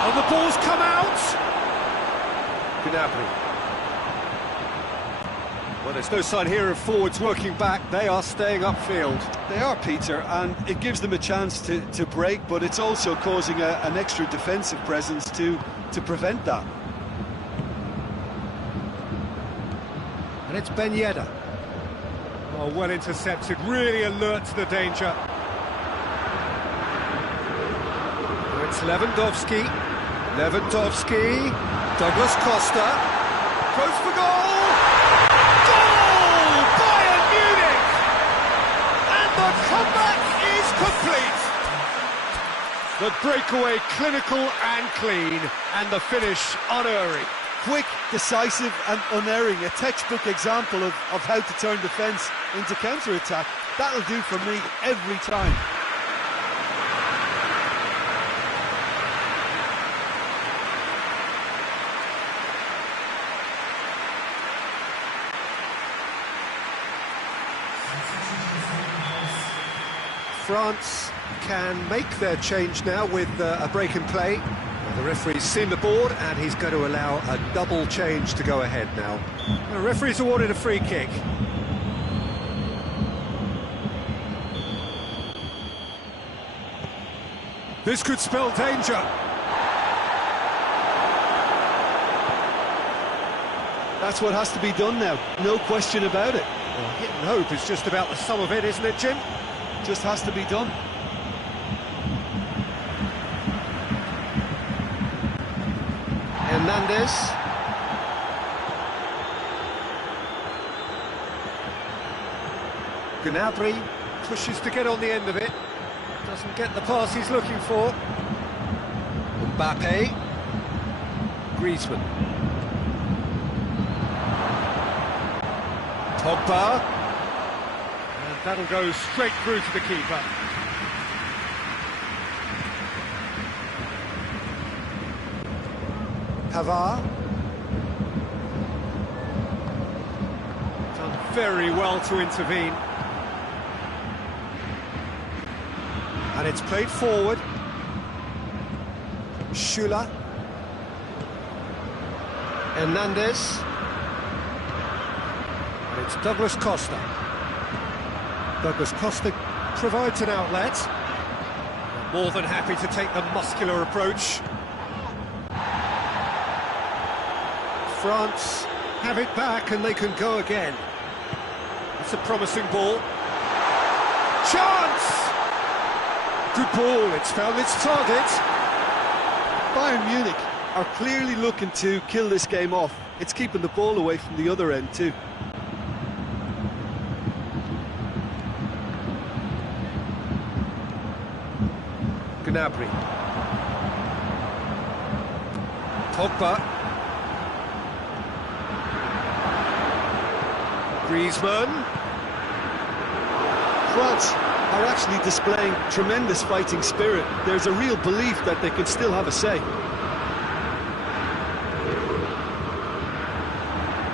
And the ball's come out. Gnabry. Well, there's no sign here of forwards working back. They are staying upfield. They are, Peter, and it gives them a chance to break, but it's also causing an extra defensive presence to prevent that. And it's Ben Yedder. Oh, well intercepted, really alert to the danger. Now it's Lewandowski. Lewandowski. Douglas Costa. Goes for goal! Goal! Bayern Munich! And the comeback is complete! The breakaway clinical and clean, and the finish unerring. Quick, decisive and unerring, a textbook example of how to turn defence into counter-attack. That'll do for me every time. France can make their change now with a break in play. The referee's seen the board and he's going to allow a double change to go ahead now. The referee's awarded a free kick. This could spell danger. That's what has to be done now, no question about it. Well, hit and hope is just about the sum of it, isn't it, Jim? Just has to be done. Hernandez. Gnabry pushes to get on the end of it. Doesn't get the pass he's looking for. Mbappe. Griezmann. Pogba. And that'll go straight through to the keeper. Pavard. Done very well to intervene. And it's played forward. Schüller. Hernandez. And it's Douglas Costa. Douglas Costa provides an outlet. More than happy to take the muscular approach. France have it back and they can go again. It's a promising ball. Chance! Good ball, it's found its target. Bayern Munich are clearly looking to kill this game off. It's keeping the ball away from the other end too. Gnabry. Pogba. Griezmann. France are actually displaying tremendous fighting spirit. There's a real belief that they can still have a say.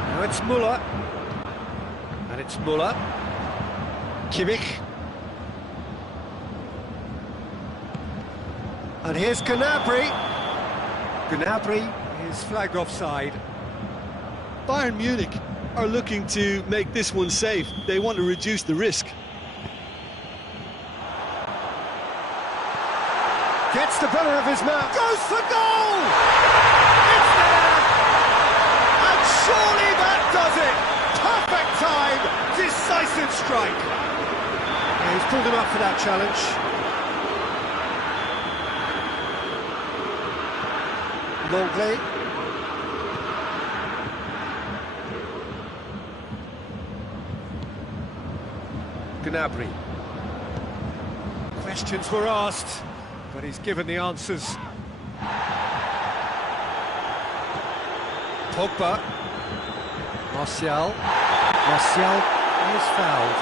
Now it's Müller. And it's Müller. Kimmich. And here's Gnabry. Gnabry is flagged offside. Bayern Munich are looking to make this one safe. They want to reduce the risk. Gets the better of his man. Goes for goal! It's there! And surely that does it! Perfect time! Decisive strike! Yeah, he's pulled him up for that challenge. Longley. Gnabry. Questions were asked, but he's given the answers. Pogba. Martial. Martial is fouled.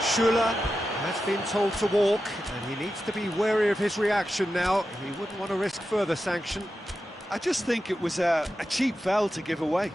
Schürrle has been told to walk, and he needs to be wary of his reaction now. He wouldn't want to risk further sanction. I just think it was a cheap foul to give away.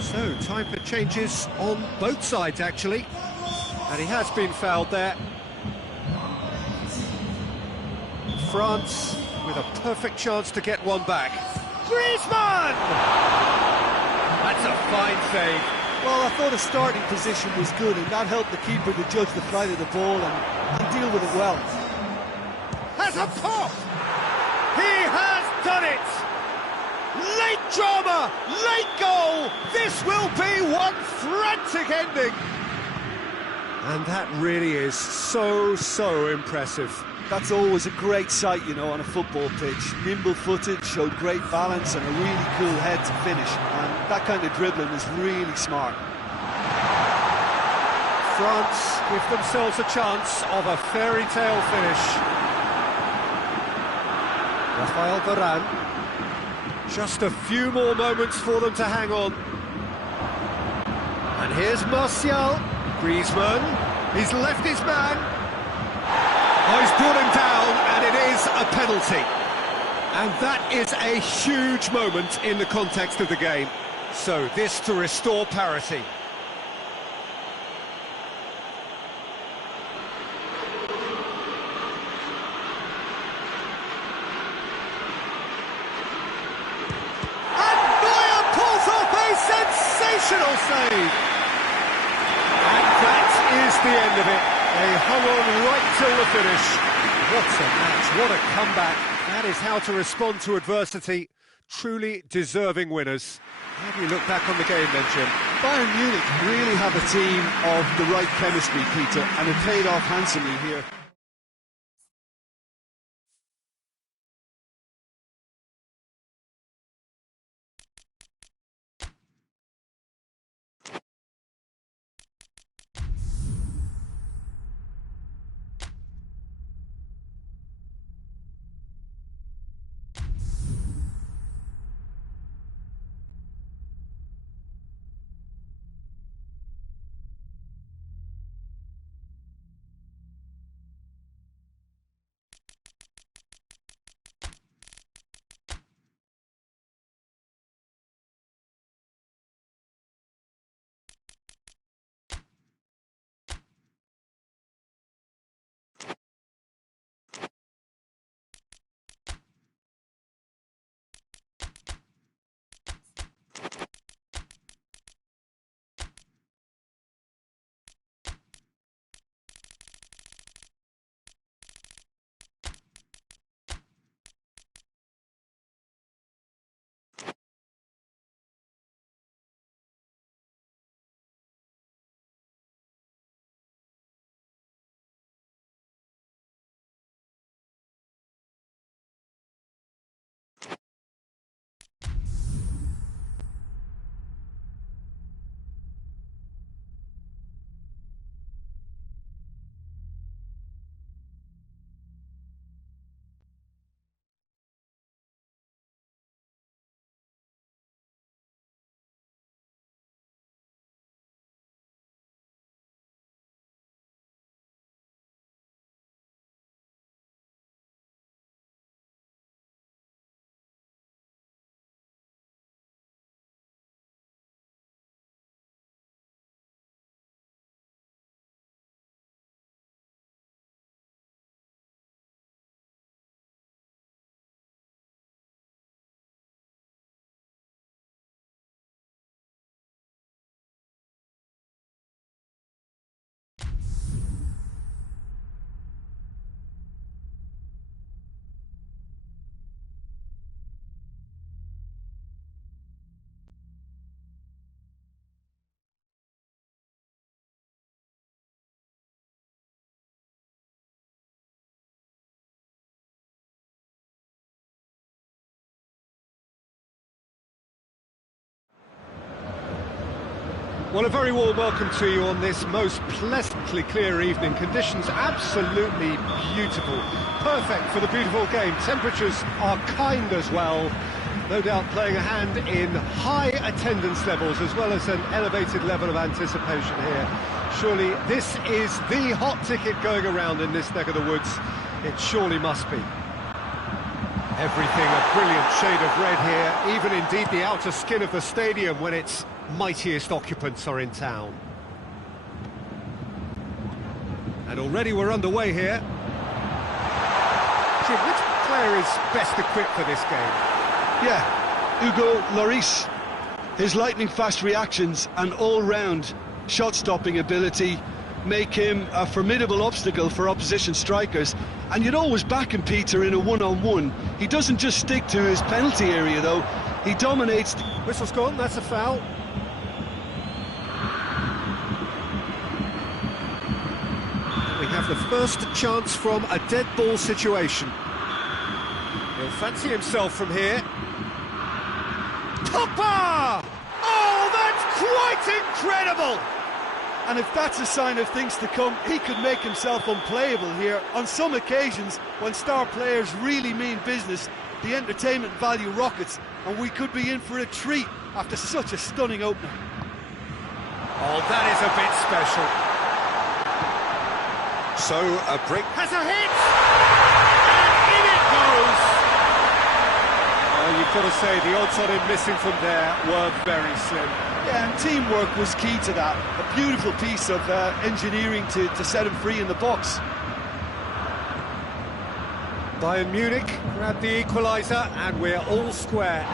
So, time for changes on both sides, actually. And he has been fouled there. France with a perfect chance to get one back. Griezmann! That's a fine save. Well, I thought his starting position was good, and that helped the keeper to judge the flight of the ball and deal with it well. Has a pop! He has done it! Late drama, late goal! This will be one frantic ending! And that really is so impressive. That's always a great sight, you know, on a football pitch. Nimble-footed, showed great balance and a really cool head to finish. And that kind of dribbling is really smart. France give themselves a chance of a fairy tale finish. Rafael Varane. Just a few more moments for them to hang on. And here's Martial. Griezmann. He's left his man. Oh, he's brought him down, and it is a penalty. And that is a huge moment in the context of the game. So this to restore parity. Sensational save! And that is the end of it. They hung on right till the finish. What a match, what a comeback. That is how to respond to adversity. Truly deserving winners. How do you look back on the game then, Jim? Bayern Munich really have a team of the right chemistry, Peter, and it paid off handsomely here. Well, a very warm welcome to you on this most pleasantly clear evening. Conditions absolutely beautiful. Perfect for the beautiful game. Temperatures are kind as well. No doubt playing a hand in high attendance levels as well as an elevated level of anticipation here. Surely this is the hot ticket going around in this neck of the woods. It surely must be. Everything a brilliant shade of red here, even indeed the outer skin of the stadium when its mightiest occupants are in town. And already we're underway here. Jim, which player is best equipped for this game? Yeah, Hugo Lloris. His lightning-fast reactions and all-round shot-stopping ability make him a formidable obstacle for opposition strikers. And you'd always back him, Peter, in a one-on-one. He doesn't just stick to his penalty area, though. He dominates... Whistle's gone, that's a foul. We have the first chance from a dead ball situation. He'll fancy himself from here. Topper! Oh, that's quite incredible! And if that's a sign of things to come, he could make himself unplayable here. On some occasions, when star players really mean business, the entertainment value rockets, and we could be in for a treat after such a stunning opener. Oh, that is a bit special. So, a break has a hit! And in it goes! Oh, you've got to say, the odds on him missing from there were very slim. Yeah, and teamwork was key to that. A beautiful piece of engineering to set him free in the box. Bayern Munich grabbed the equaliser, and we're all square.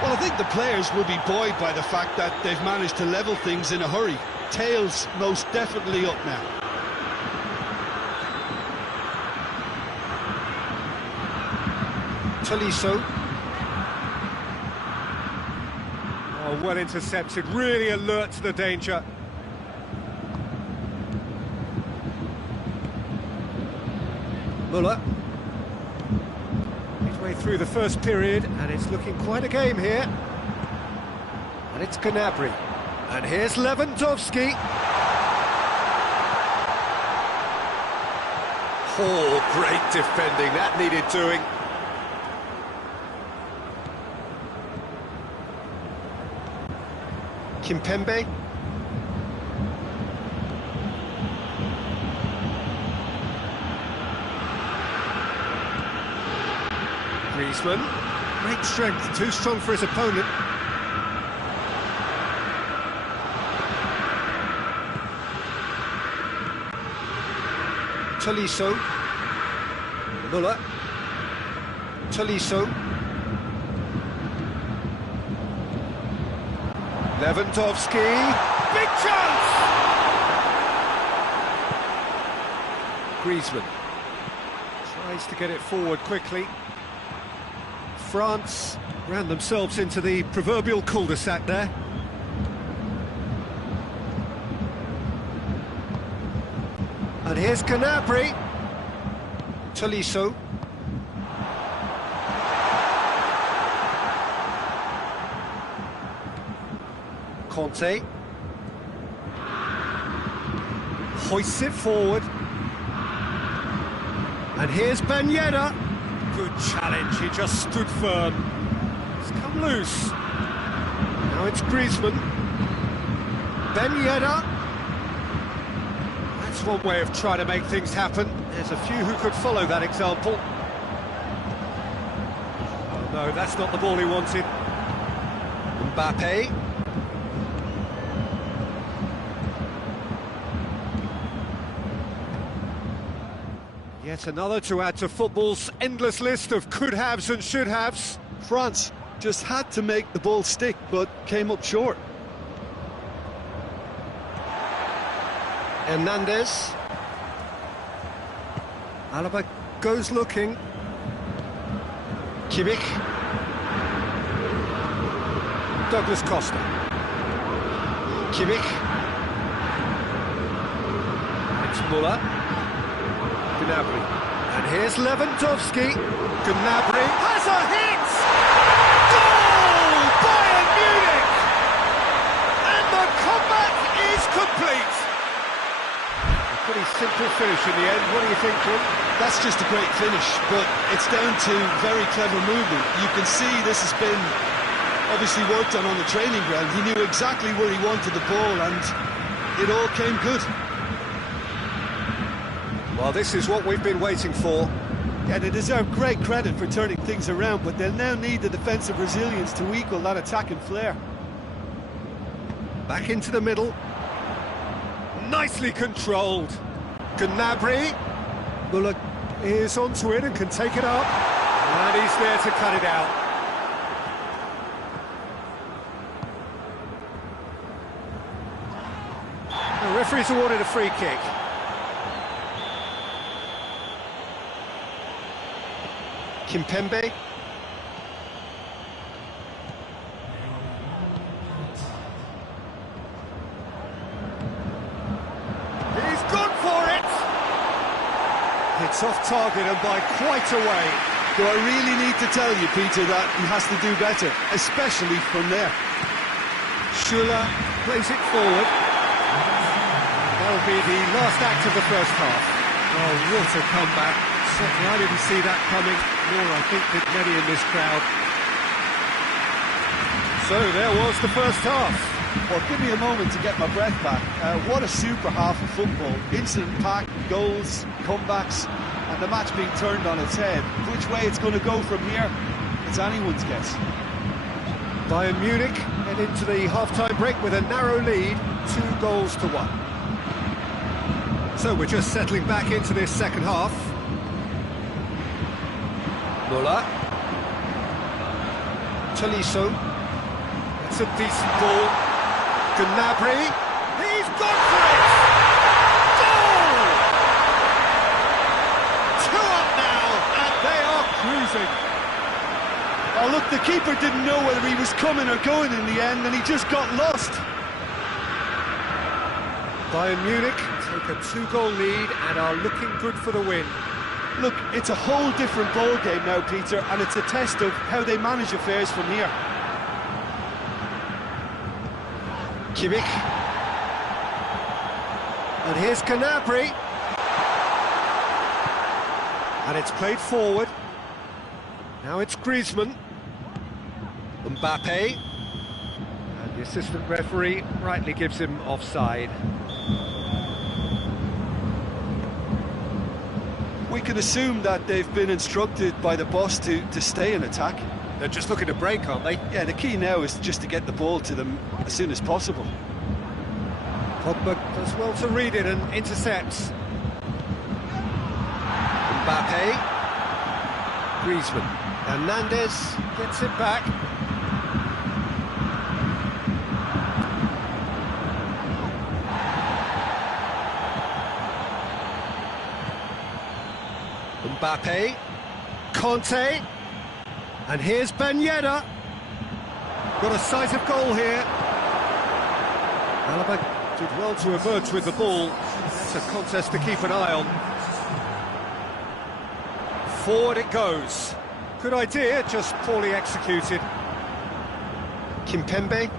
Well, I think the players will be buoyed by the fact that they've managed to level things in a hurry. Tails most definitely up now. Tolisso. Oh, well intercepted, really alert to the danger. Muller. Midway through the first period, and it's looking quite a game here. And it's Gnabry. And here's Lewandowski. Oh, great defending, that needed doing. Kimpembe. Griezmann. Great strength, too strong for his opponent. Tolisso. Muller. Tolisso. Lewandowski, big chance! Griezmann tries to get it forward quickly. France ran themselves into the proverbial cul-de-sac there. And here's Gnabry. Tolisso. Conte hoists it forward, and here's Ben Yedder. Good challenge, he just stood firm. It's come loose. Now it's Griezmann. Ben Yedder. That's one way of trying to make things happen. There's a few who could follow that example. Oh no, that's not the ball he wanted. Mbappe. Yet another to add to football's endless list of could-haves and should-haves. France just had to make the ball stick, but came up short. Hernandez. Alaba goes looking. Kimmich. Douglas Costa. Kimmich. It's Muller. Gnabry. And here's Lewandowski. Gnabry has a hit! Goal! Bayern Munich! And the comeback simple finish in the end. What do you think, Jim? That's just a great finish, but it's down to very clever movement. You can see this has been obviously worked on the training ground. He knew exactly where he wanted the ball, and it all came good. Well, this is what we've been waiting for. Yeah, they deserve great credit for turning things around, but they'll now need the defensive resilience to equal that attacking flair. Back into the middle. Nicely controlled. Gnabry. Bullock is onto it and can take it up. And he's there to cut it out. The referee's awarded a free kick. Kimpembe. He's gone for it! It's off target and by quite a way. Do I really need to tell you, Peter, that he has to do better, especially from there? Schuller plays it forward. That'll be the last act of the first half. Oh, what a comeback. Certainly I didn't see that coming, nor I think did many in this crowd. So there was the first half. Well, give me a moment to get my breath back. What a super half of football. Incident-packed, goals, comebacks, and the match being turned on its head. Which way it's going to go from here, it's anyone's guess. Bayern Munich head into the half-time break with a narrow lead, 2-1. So we're just settling back into this second half. Muller. Tolisso. It's a decent ball. Gnabry. He's gone for it! Goal! 2 up now, and they are cruising. Oh, look, the keeper didn't know whether he was coming or going in the end, and he just got lost. Bayern Munich take a 2-goal lead and are looking good for the win. Look, it's a whole different ball game now, Peter, and it's a test of how they manage affairs from here. Kimmich. And here's Gnabry. And it's played forward. Now it's Griezmann. Mbappe. And the assistant referee rightly gives him offside. We can assume that they've been instructed by the boss to stay in attack. They're just looking to break, aren't they? Yeah, the key now is just to get the ball to them as soon as possible. Pogba does well to read it and intercepts. Mbappe. Griezmann. Hernandez gets it back. Mbappe. Conte. And here's Ben Yedder. Got a sight of goal here. Alaba did well to emerge with the ball. That's a contest to keep an eye on. Forward it goes. Good idea, just poorly executed. Kimpembe.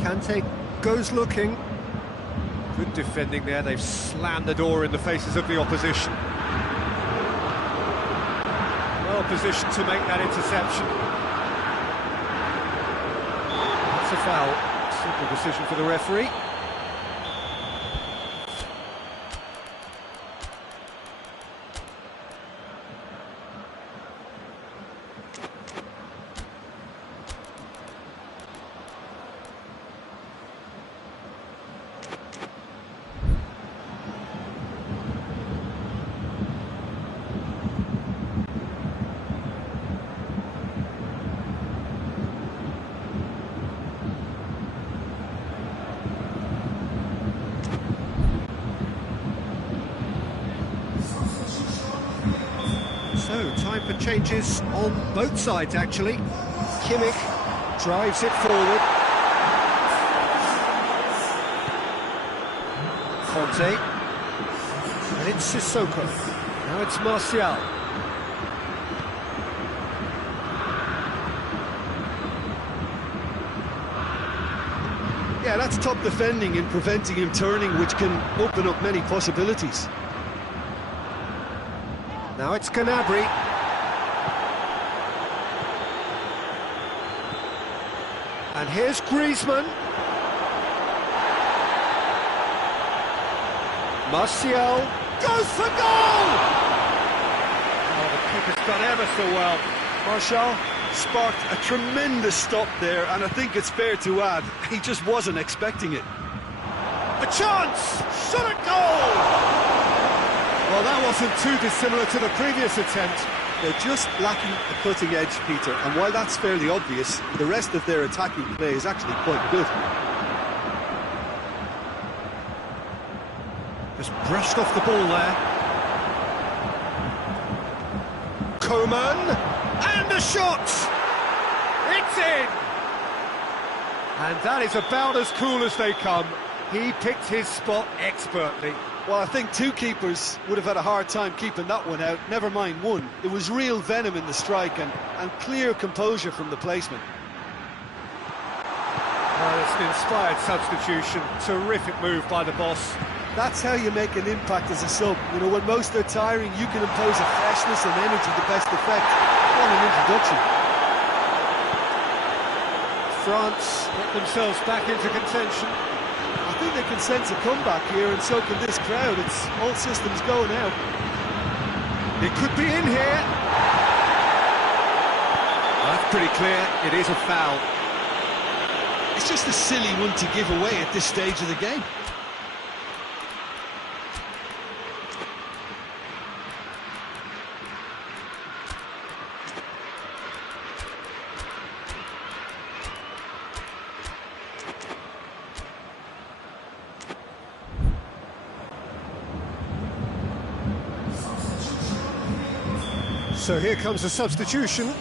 Kante goes looking. Good defending there, they've slammed the door in the faces of the opposition. Well positioned to make that interception. That's a foul. Simple decision for the referee. So, time for changes on both sides, actually. Kimmich drives it forward. Conte. And it's Sissoko. Now it's Martial. Yeah, that's top defending and preventing him turning, which can open up many possibilities. Now it's Gnabry. And here's Griezmann. Martial goes for goal! Oh, the keeper's done ever so well. Martial sparked a tremendous stop there, and I think it's fair to add, he just wasn't expecting it. A chance! Shot at goal! Well, that wasn't too dissimilar to the previous attempt. They're just lacking a cutting edge, Peter, and while that's fairly obvious, the rest of their attacking play is actually quite good. Just brushed off the ball there. Coman, and the shot! It's in! And that is about as cool as they come. He picked his spot expertly. Well, I think two keepers would have had a hard time keeping that one out, never mind one. It was real venom in the strike and clear composure from the placement. Well, it's an inspired substitution. Terrific move by the boss. That's how you make an impact as a sub. You know, when most are tiring, you can impose a freshness and energy to best effect. What an introduction. France get themselves back into contention. I think they can sense a comeback here, and so can this crowd. It's all systems go now. It could be in here. Well, that's pretty clear. It is a foul. It's just a silly one to give away at this stage of the game. So here comes the substitution.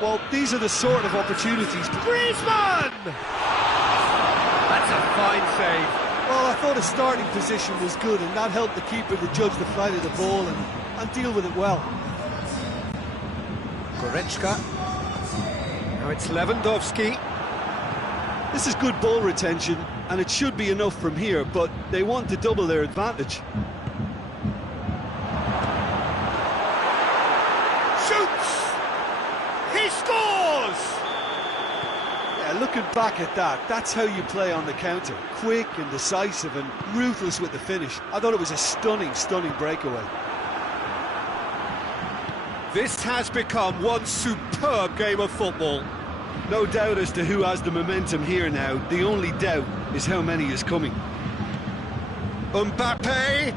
Well, these are the sort of opportunities. Griezmann! That's a fine save. Well, I thought his starting position was good, and that helped the keeper to judge the flight of the ball and deal with it well. Goretzka. Now it's Lewandowski. This is good ball retention, and it should be enough from here, but they want to double their advantage. He scores! Yeah, looking back at that, that's how you play on the counter. Quick and decisive and ruthless with the finish. I thought it was a stunning, stunning breakaway. This has become one superb game of football. No doubt as to who has the momentum here now. The only doubt is how many is coming. Mbappe!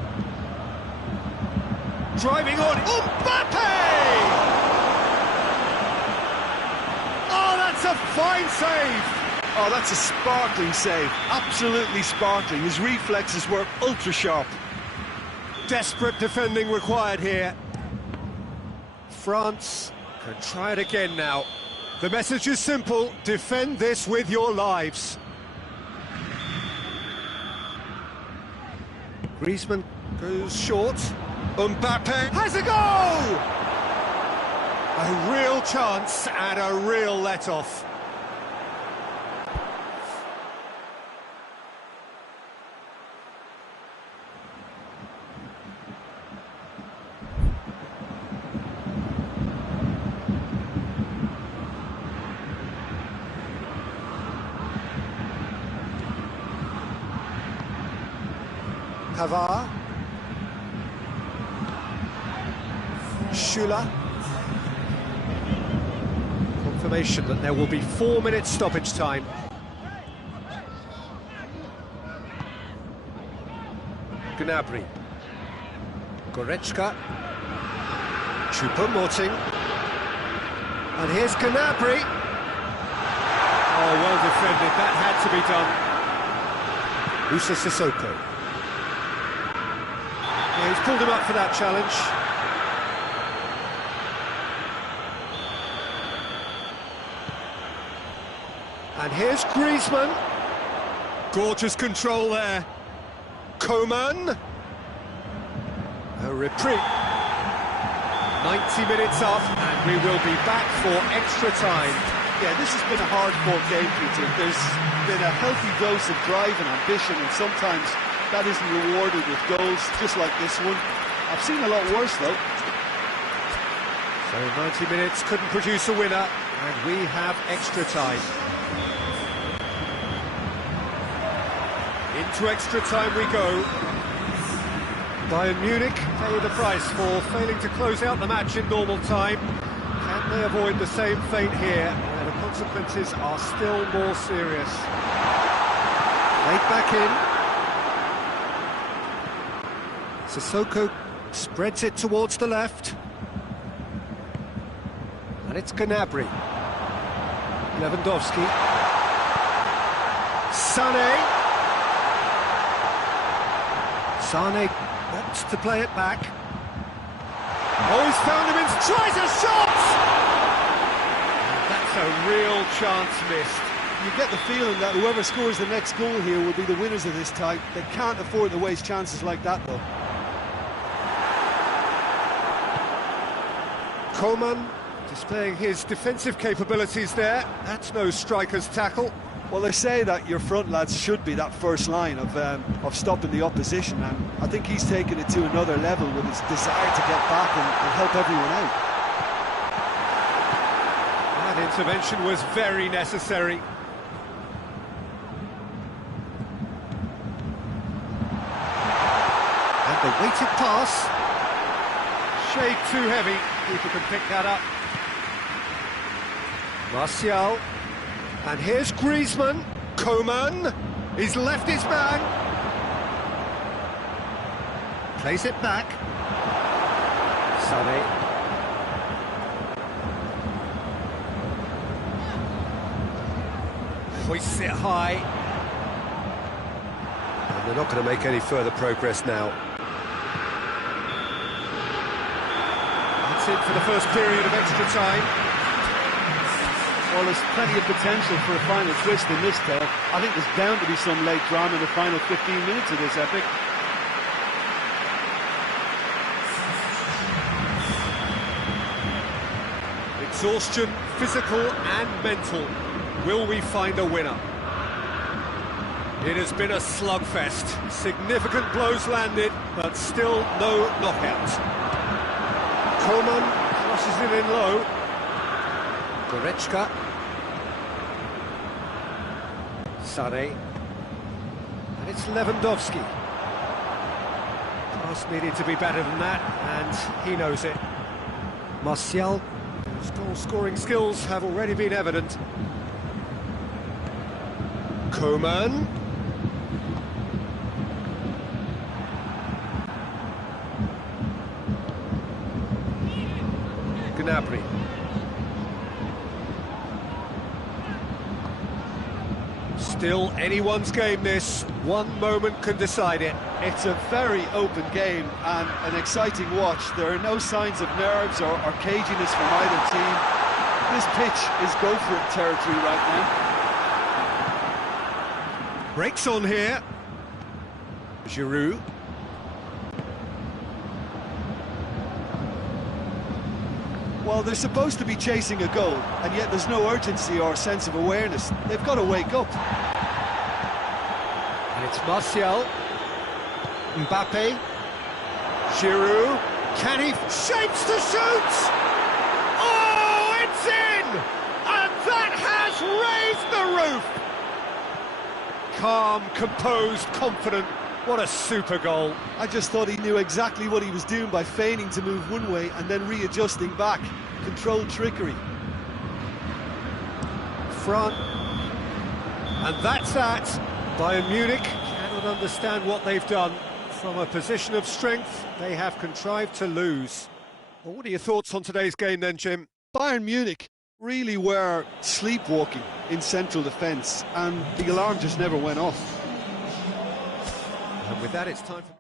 Driving on, Mbappe! Oh, that's a fine save! Oh, that's a sparkling save. Absolutely sparkling. His reflexes were ultra sharp. Desperate defending required here. France can try it again now. The message is simple: defend this with your lives. Griezmann goes short. Mbappe has a goal! A real chance and a real let-off. Pavard. Schüller. Confirmation that there will be 4 minutes stoppage time. Gnabry. Goretzka. Choupo-Moting. And here's Gnabry. Oh, well defended. That had to be done. Moussa Sissoko. Yeah, he's pulled him up for that challenge. And here's Griezmann. Gorgeous control there. Coman. A reprieve. 90 minutes off, and we will be back for extra time. Yeah, this has been a hard-fought game for you, Tim. There's been a healthy dose of drive and ambition, and sometimes that isn't rewarded with goals, just like this one. I've seen a lot worse, though. So 90 minutes couldn't produce a winner, and we have extra time. Into extra time we go. Bayern Munich pay the price for failing to close out the match in normal time. Can they avoid the same fate here, where the consequences are still more serious? Laid back in. Sissoko spreads it towards the left. And it's Gnabry. Lewandowski. Sane wants to play it back. Oh, he's found him, tries a shot! That's a real chance missed. You get the feeling that whoever scores the next goal here will be the winners of this tie. They can't afford to waste chances like that, though. Coman displaying his defensive capabilities there. That's no striker's tackle. Well, they say that your front lads should be that first line of stopping the opposition, and I think he's taken it to another level with his desire to get back and help everyone out. That intervention was very necessary. And the weighted pass. Shade too heavy. Keeper can pick that up. Martial. And here's Griezmann. Coman. He's left his man. Plays it back. Sané. Hoists it high. And they're not going to make any further progress now. That's it for the first period of extra time. Well, there's plenty of potential for a final twist in this tale. I think there's bound to be some late drama in the final 15 minutes of this epic. Exhaustion, physical and mental. Will we find a winner? It has been a slugfest. Significant blows landed, but still no knockout. Coman crosses it in low. Goretzka. Sané. And it's Lewandowski. Pass needed to be better than that, and he knows it. Martial, whose goal-scoring skills have already been evident. Coman. Gnabry. Still anyone's game, this. One moment can decide it. It's a very open game and an exciting watch. There are no signs of nerves or caginess from either team. This pitch is go-for-it territory right now. Breaks on here. Giroud. Well, they're supposed to be chasing a goal, and yet there's no urgency or sense of awareness. They've got to wake up. And it's Martial. Mbappe. Giroud. Can he? Shapes to shoot! Oh, it's in! And that has raised the roof! Calm, composed, confident. What a super goal. I just thought he knew exactly what he was doing by feigning to move one way and then readjusting back. Controlled trickery. Front. And that's that. Bayern Munich cannot understand what they've done. From a position of strength, they have contrived to lose. Well, what are your thoughts on today's game then, Jim? Bayern Munich really were sleepwalking in central defence, and the alarm just never went off. And with that, it's time for...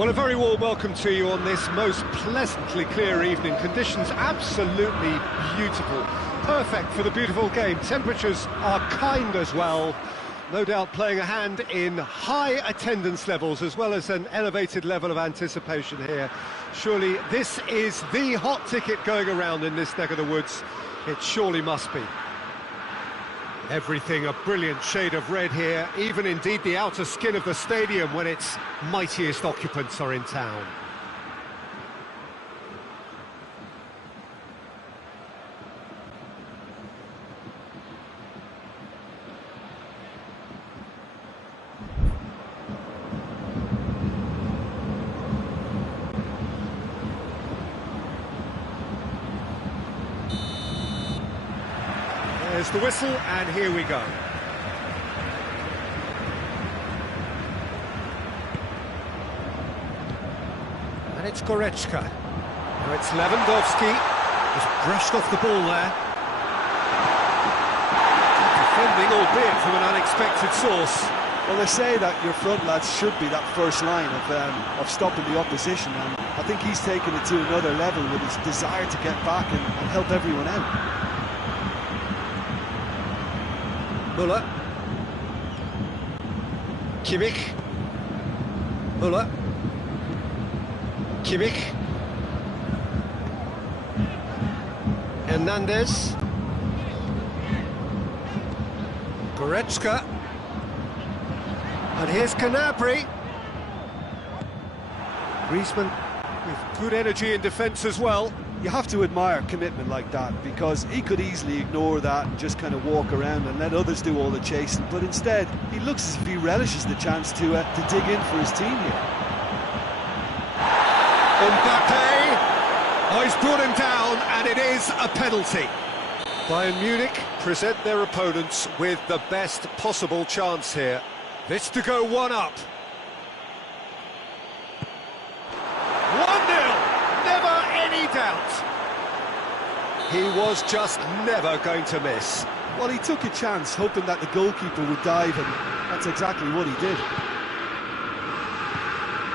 Well, a very warm welcome to you on this most pleasantly clear evening. Conditions absolutely beautiful. Perfect for the beautiful game. Temperatures are kind as well. No doubt playing a hand in high attendance levels as well as an elevated level of anticipation here. Surely this is the hot ticket going around in this neck of the woods. It surely must be. Everything a brilliant shade of red here, even indeed the outer skin of the stadium when its mightiest occupants are in town. There's the whistle, and here we go. And it's Goretzka. Now it's Lewandowski. Just brushed off the ball there. Defending, albeit from an unexpected source. Well, they say that your front lads should be that first line of stopping the opposition, and I think he's taken it to another level with his desire to get back and help everyone out. Müller. Kimmich. Müller. Kimmich. Hernandez. Goretzka. And here's Gnabry. Griezmann with good energy in defence as well. You have to admire commitment like that, because he could easily ignore that and just kind of walk around and let others do all the chasing, but instead he looks as if he relishes the chance to dig in for his team here. Mbappe! Oh, he's brought him down, and it is a penalty. Bayern Munich present their opponents with the best possible chance here. This to go one up. 1-0! Never any doubt. He was just never going to miss. Well, he took a chance, hoping that the goalkeeper would dive, and that's exactly what he did.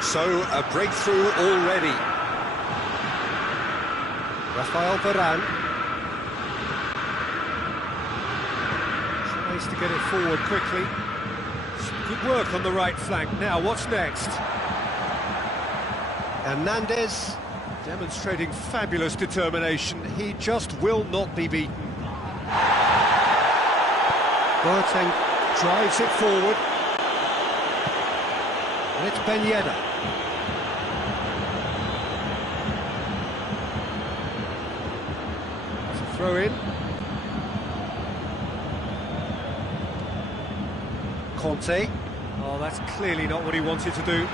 So, a breakthrough already. Rafael Varane tries to get it forward quickly. Some good work on the right flank. Now, what's next? Hernandez demonstrating fabulous determination. He just will not be beaten. Boateng drives it forward. And it's Ben Yedder. It's a throw in. Conte. Oh, that's clearly not what he wanted to do.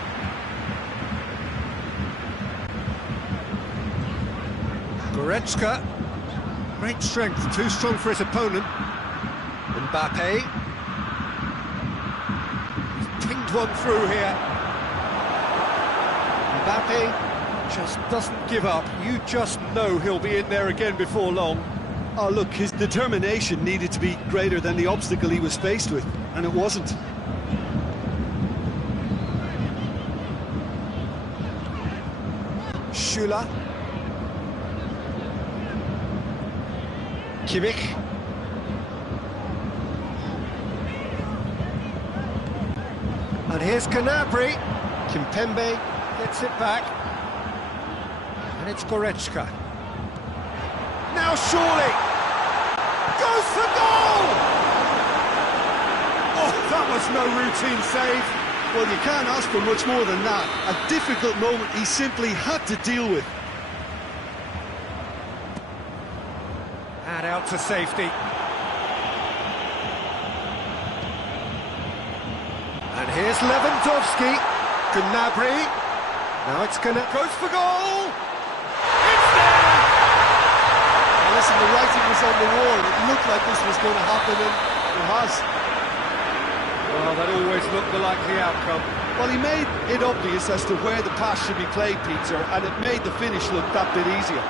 Goretzka, great strength, too strong for his opponent. Mbappe, he's pinged one through here. Mbappe just doesn't give up. You just know he'll be in there again before long. Oh, look, his determination needed to be greater than the obstacle he was faced with, and it wasn't. Schüller. Kimmich. And here's Gnabry. Kimpembe gets it back. And it's Goretzka. Now surely! Goes for goal! Oh, that was no routine save. Well, you can't ask for much more than that. A difficult moment he simply had to deal with. And out to safety. And here's Lewandowski. Gnabry. Now it's gonna goes for goal. It's there. Well, listen, the writing was on the wall. It looked like this was going to happen, and it has. Well, that always looked the likely outcome. Well, he made it obvious as to where the pass should be played, Peter, and it made the finish look that bit easier.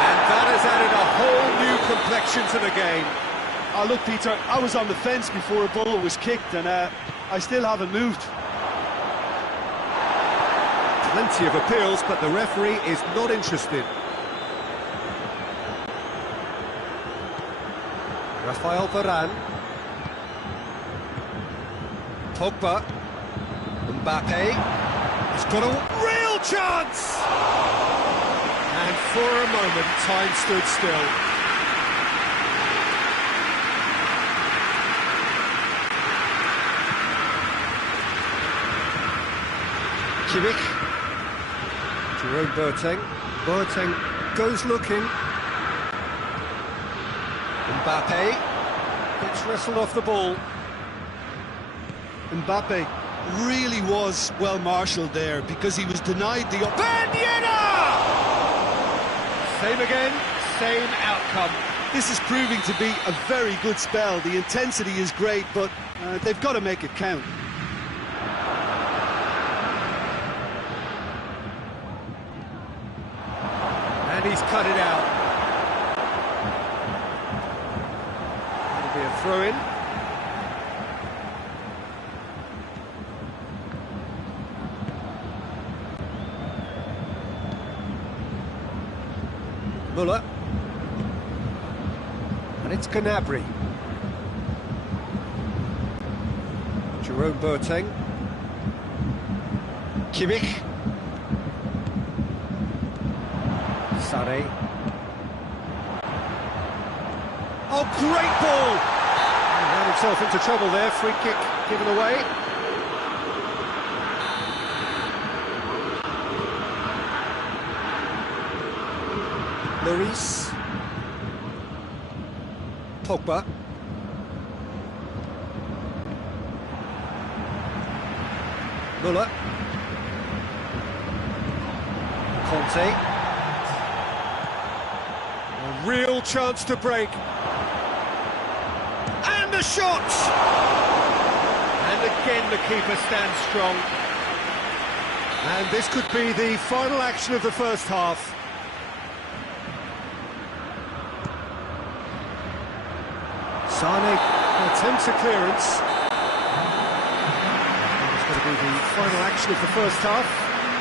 And that has added a whole new complexion to the game. Oh, look, Peter, I was on the fence before a ball was kicked, and I still haven't moved. Plenty of appeals, but the referee is not interested. Rafael Varane. Pogba. Mbappe. He's got a real chance! And for a moment, time stood still. Kimmich. Jerome Boateng. Boateng goes looking. Mbappe gets wrestled off the ball. Mbappe really was well marshalled there because he was denied the... Ben Yedder! Same again, same outcome. This is proving to be a very good spell. The intensity is great, but they've got to make it count. And he's cut it out. It'll be a throw-in. Muller. And it's Gnabry. Jerome Boateng. Kimmich. Sané. Oh, great ball! He ran himself into trouble there. Free kick given away. Lloris. Pogba. Muller. Conte. A real chance to break. And the shot! And again the keeper stands strong. And this could be the final action of the first half. Sané attempts a clearance. It's going to be the final action of the first half.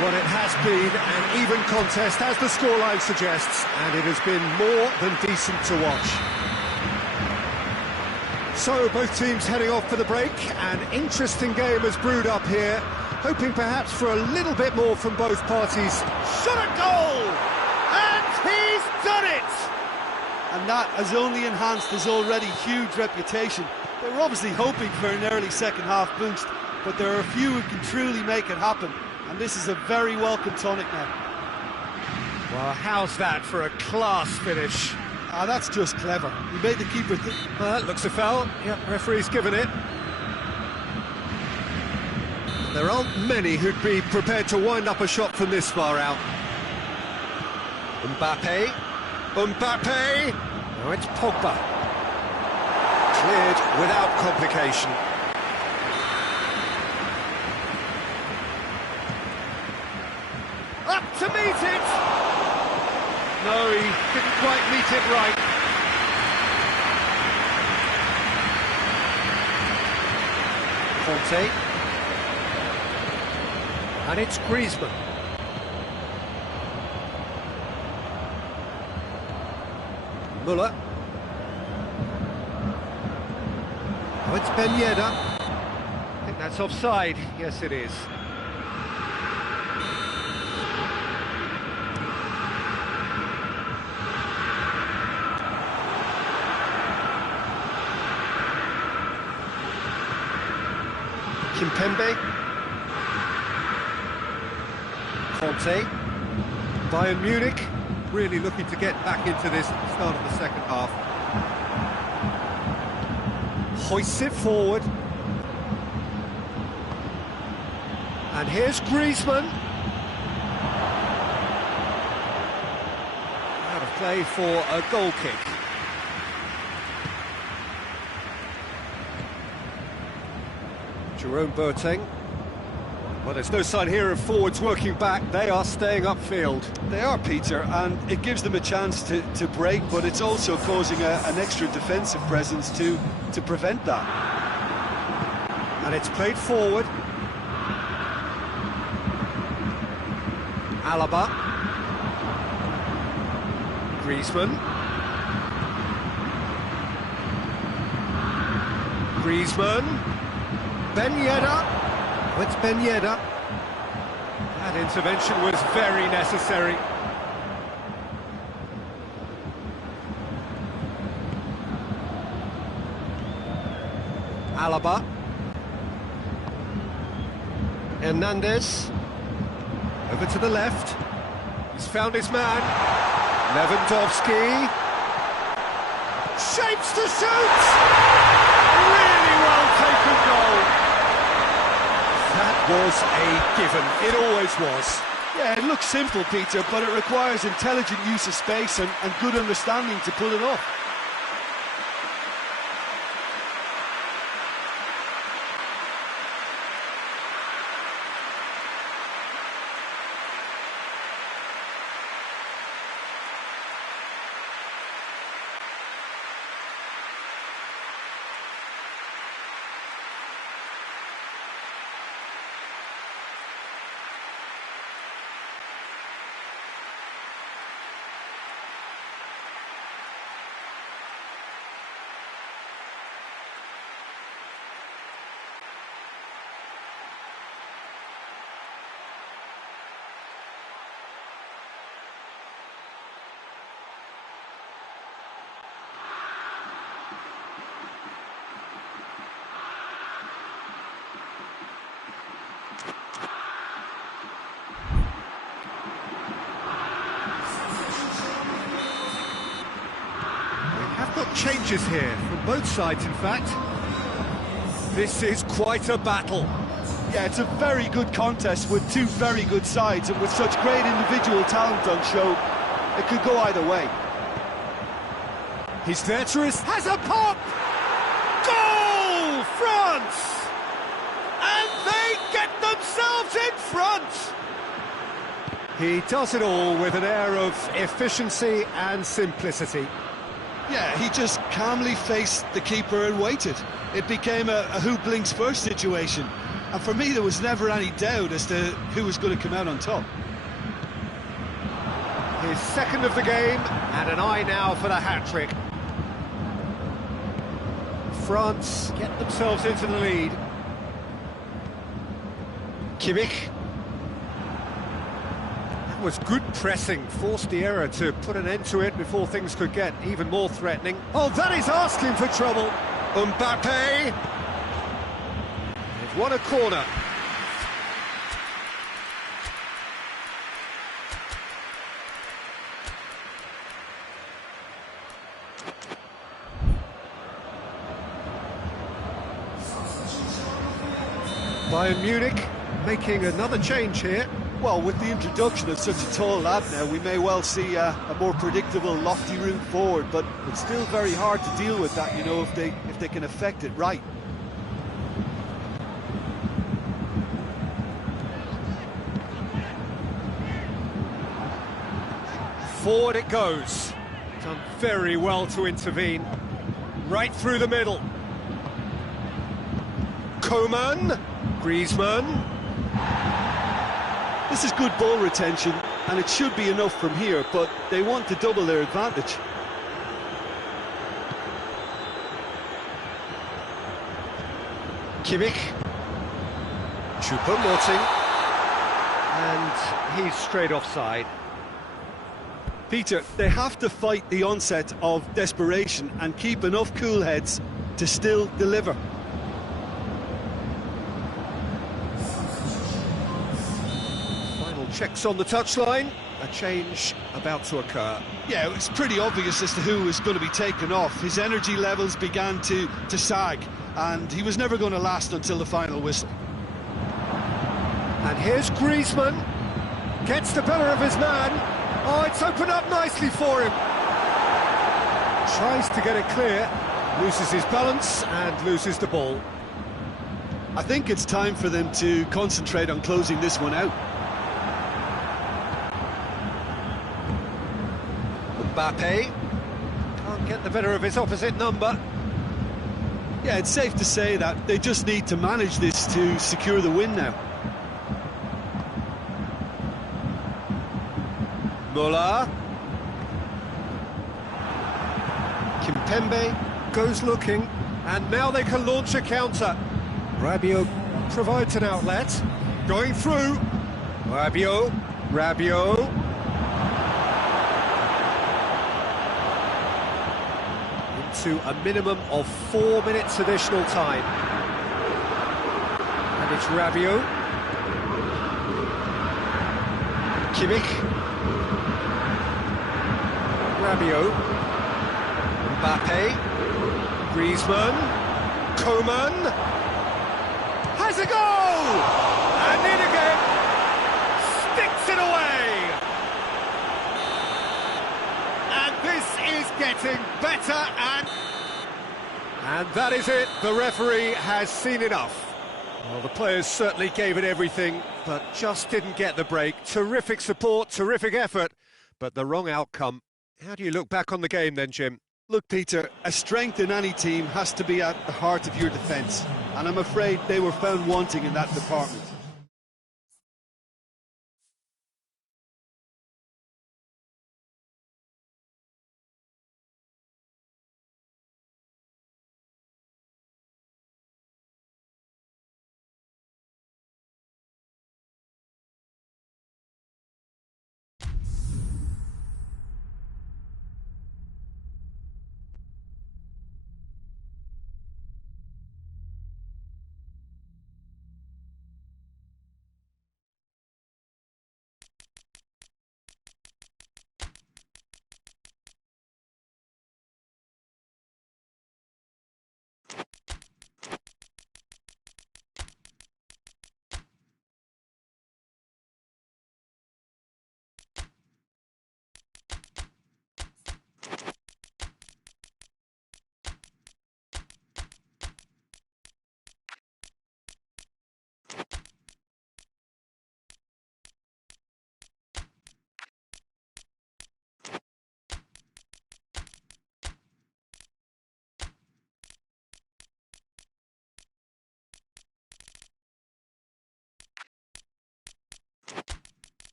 What it has been an even contest, as the scoreline suggests, and it has been more than decent to watch. So, both teams heading off for the break. An interesting game has brewed up here, hoping perhaps for a little bit more from both parties. Shot a goal! And he's done it! And that has only enhanced his already huge reputation. They were obviously hoping for an early second-half boost, but there are a few who can truly make it happen, and this is a very welcome tonic now. Well, how's that for a class finish? Ah, that's just clever. He made the keeper think... Well, that looks a foul. Yep, referee's given it. There aren't many who'd be prepared to wind up a shot from this far out. Mbappe. Mbappe! Now it's Pogba. Cleared without complication. Up to meet it! No, he didn't quite meet it right. Conte. And it's Griezmann. Muller. Oh, it's Ben Yedder. I think that's offside. Yes, it is. Kimpembe. Conte. Bayern Munich really looking to get back into this at the start of the second half. Hoists it forward. And here's Griezmann. Out of play for a goal kick. Jerome Boateng. Well, there's no sign here of forwards working back. They are staying upfield. They are, Peter, and it gives them a chance to break, but it's also causing an extra defensive presence to prevent that. And it's played forward. Alaba. Griezmann. Griezmann. Ben Yedder. Oh, it's Ben Yedder. That intervention was very necessary. Alaba. Hernandez. Over to the left. He's found his man. Lewandowski. Shapes to shoot! Really well taken goal. That was a given. It always was. Yeah, it looks simple, Peter, but it requires intelligent use of space and good understanding to pull it off. Got changes here from both sides, in fact. This is quite a battle. Yeah, it's a very good contest with two very good sides, and with such great individual talent on show, it could go either way. He's there to has a pop! Goal! France! And they get themselves in front! He does it all with an air of efficiency and simplicity. Yeah, he just calmly faced the keeper and waited. It became a who blinks first situation. And for me, there was never any doubt as to who was going to come out on top. His second of the game, and an eye now for the hat-trick. France get themselves into the lead. Kimmich. That was good pressing, forced the error to put an end to it before things could get even more threatening. Oh, that is asking for trouble. Mbappe. They've won a corner. Bayern Munich making another change here. Well, with the introduction of such a tall lad now, we may well see a more predictable, lofty route forward, but it's still very hard to deal with that, you know, if they can affect it right. Forward it goes. Done very well to intervene. Right through the middle. Coman. Griezmann. This is good ball retention, and it should be enough from here, but they want to double their advantage. Kimmich. Choupo-Moting. And he's straight offside. Peter, they have to fight the onset of desperation and keep enough cool heads to still deliver. Checks on the touchline, a change about to occur. Yeah, it's pretty obvious as to who was going to be taken off. His energy levels began to sag, and he was never going to last until the final whistle. And here's Griezmann, gets the better of his man. Oh, it's opened up nicely for him. Tries to get it clear, loses his balance and loses the ball. I think it's time for them to concentrate on closing this one out. Mbappe can't get the better of his opposite number. Yeah, it's safe to say that they just need to manage this to secure the win now. Muller. Kimpembe goes looking, and now they can launch a counter. Rabiot provides an outlet. Going through. Rabiot. Into a minimum of 4 minutes additional time. And it's Rabiot. Kimmich. Rabiot. Mbappe. Griezmann. Coman. Has a goal! And in again. Sticks it away. And this is getting better, and that is it. The referee has seen enough. Well, the players certainly gave it everything, but just didn't get the break. Terrific support, terrific effort, but the wrong outcome. How do you look back on the game then, Jim? Look, Peter, a strength in any team has to be at the heart of your defence, and I'm afraid they were found wanting in that department.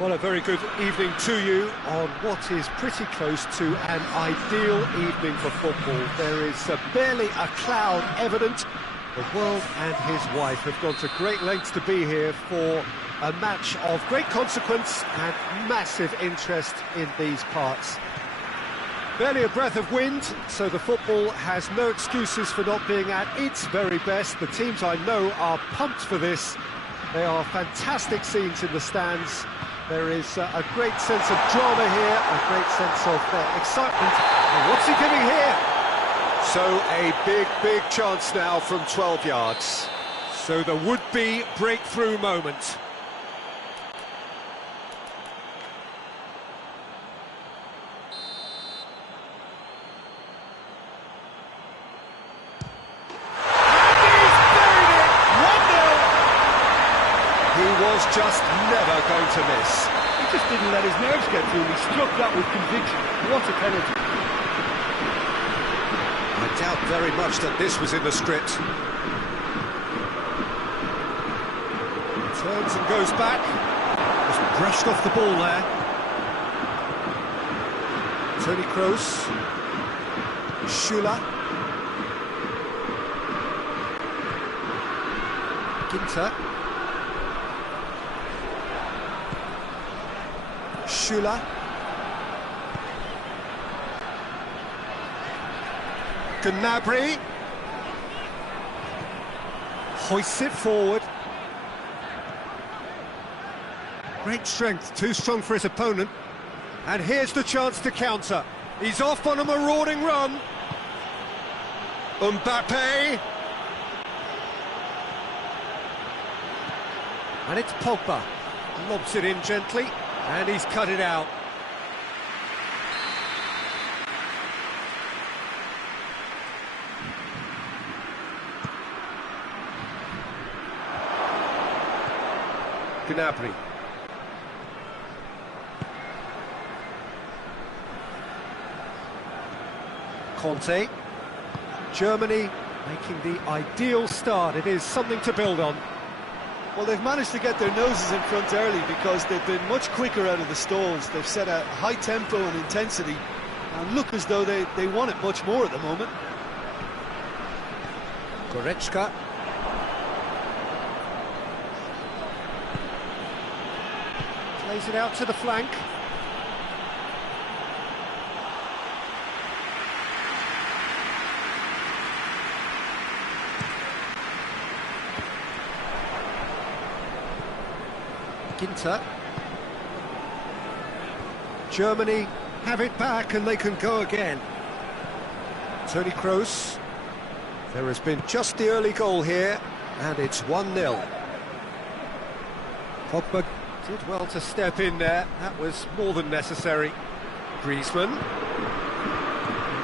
Well, a very good evening to you on what is pretty close to an ideal evening for football. There is barely a cloud evident. The world and his wife have gone to great lengths to be here for a match of great consequence and massive interest in these parts. Barely a breath of wind, so the football has no excuses for not being at its very best. The teams I know are pumped for this. They are fantastic scenes in the stands. There is a great sense of drama here, a great sense of excitement. And what's he giving here? So a big chance now from 12 yards. So the would-be breakthrough moment. Was just never going to miss. He just didn't let his nerves get to him. He struck that with conviction. What a penalty. I doubt very much that this was in the script. Turns and goes back. Just brushed off the ball there. Toni Kroos. Schüller. Schüller. Gnabry. Hoists it forward. Great strength, too strong for his opponent. And here's the chance to counter. He's off on a marauding run. Mbappe. And it's Pogba. Lobs it in gently, and he's cut it out. Gnabry. Conte. Germany making the ideal start. It is something to build on. Well, they've managed to get their noses in front early because they've been much quicker out of the stalls. They've set a high tempo and intensity and look as though they want it much more at the moment. Goretzka. Plays it out to the flank. Ginter. Germany have it back and they can go again. Toni Kroos. There has been just the early goal here, and it's 1-0. Pogba did well to step in there. That was more than necessary. Griezmann.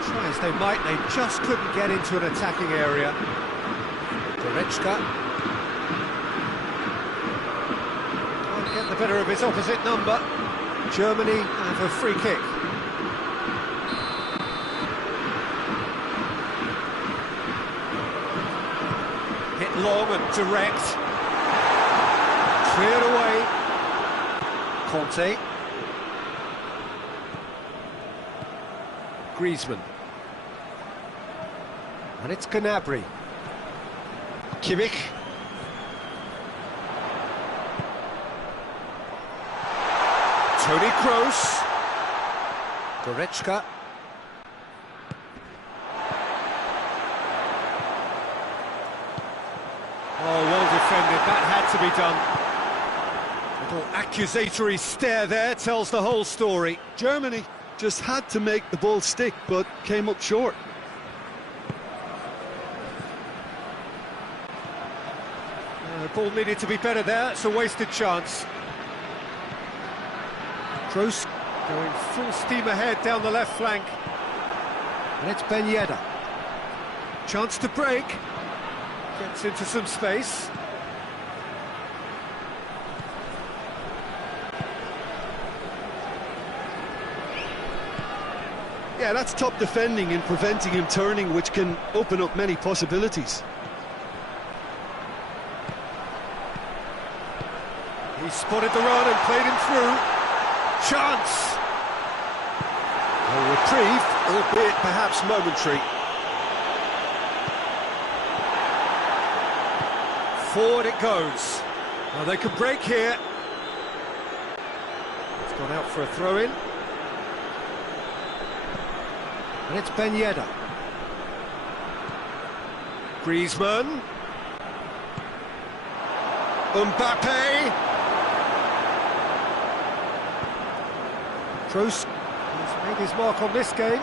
Try as they might, they just couldn't get into an attacking area. Goretzka. Get the better of his opposite number. Germany have a free kick. Hit long and direct. Cleared away. Conte. Griezmann. And it's Gnabry. Kimmich. Toni Kroos. Goretzka. Oh, well defended. That had to be done. Little accusatory stare there tells the whole story. Germany just had to make the ball stick, but came up short. The ball needed to be better there. It's a wasted chance. Kroos going full steam ahead down the left flank. And it's Ben Yedder. Chance to break. Gets into some space. Yeah, that's top defending and preventing him turning, which can open up many possibilities. He spotted the run and played him through. Chance! A reprieve, albeit perhaps momentary. Forward it goes. Now they can break here. It's gone out for a throw-in. And it's Ben Yedder. Griezmann. Mbappe. Kroos has made his mark on this game.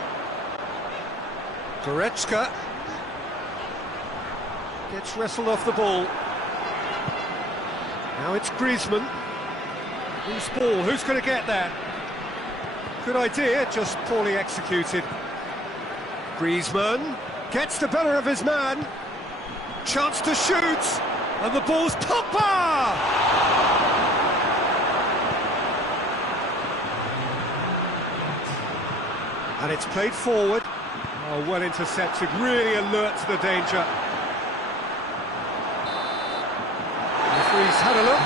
Goretzka gets wrestled off the ball. Now it's Griezmann. Loose ball, who's going to get that? Good idea, just poorly executed. Griezmann gets the better of his man. Chance to shoot, and the ball's Pogba! And it's played forward. Oh, well intercepted, really alert to the danger. The referee's had a look.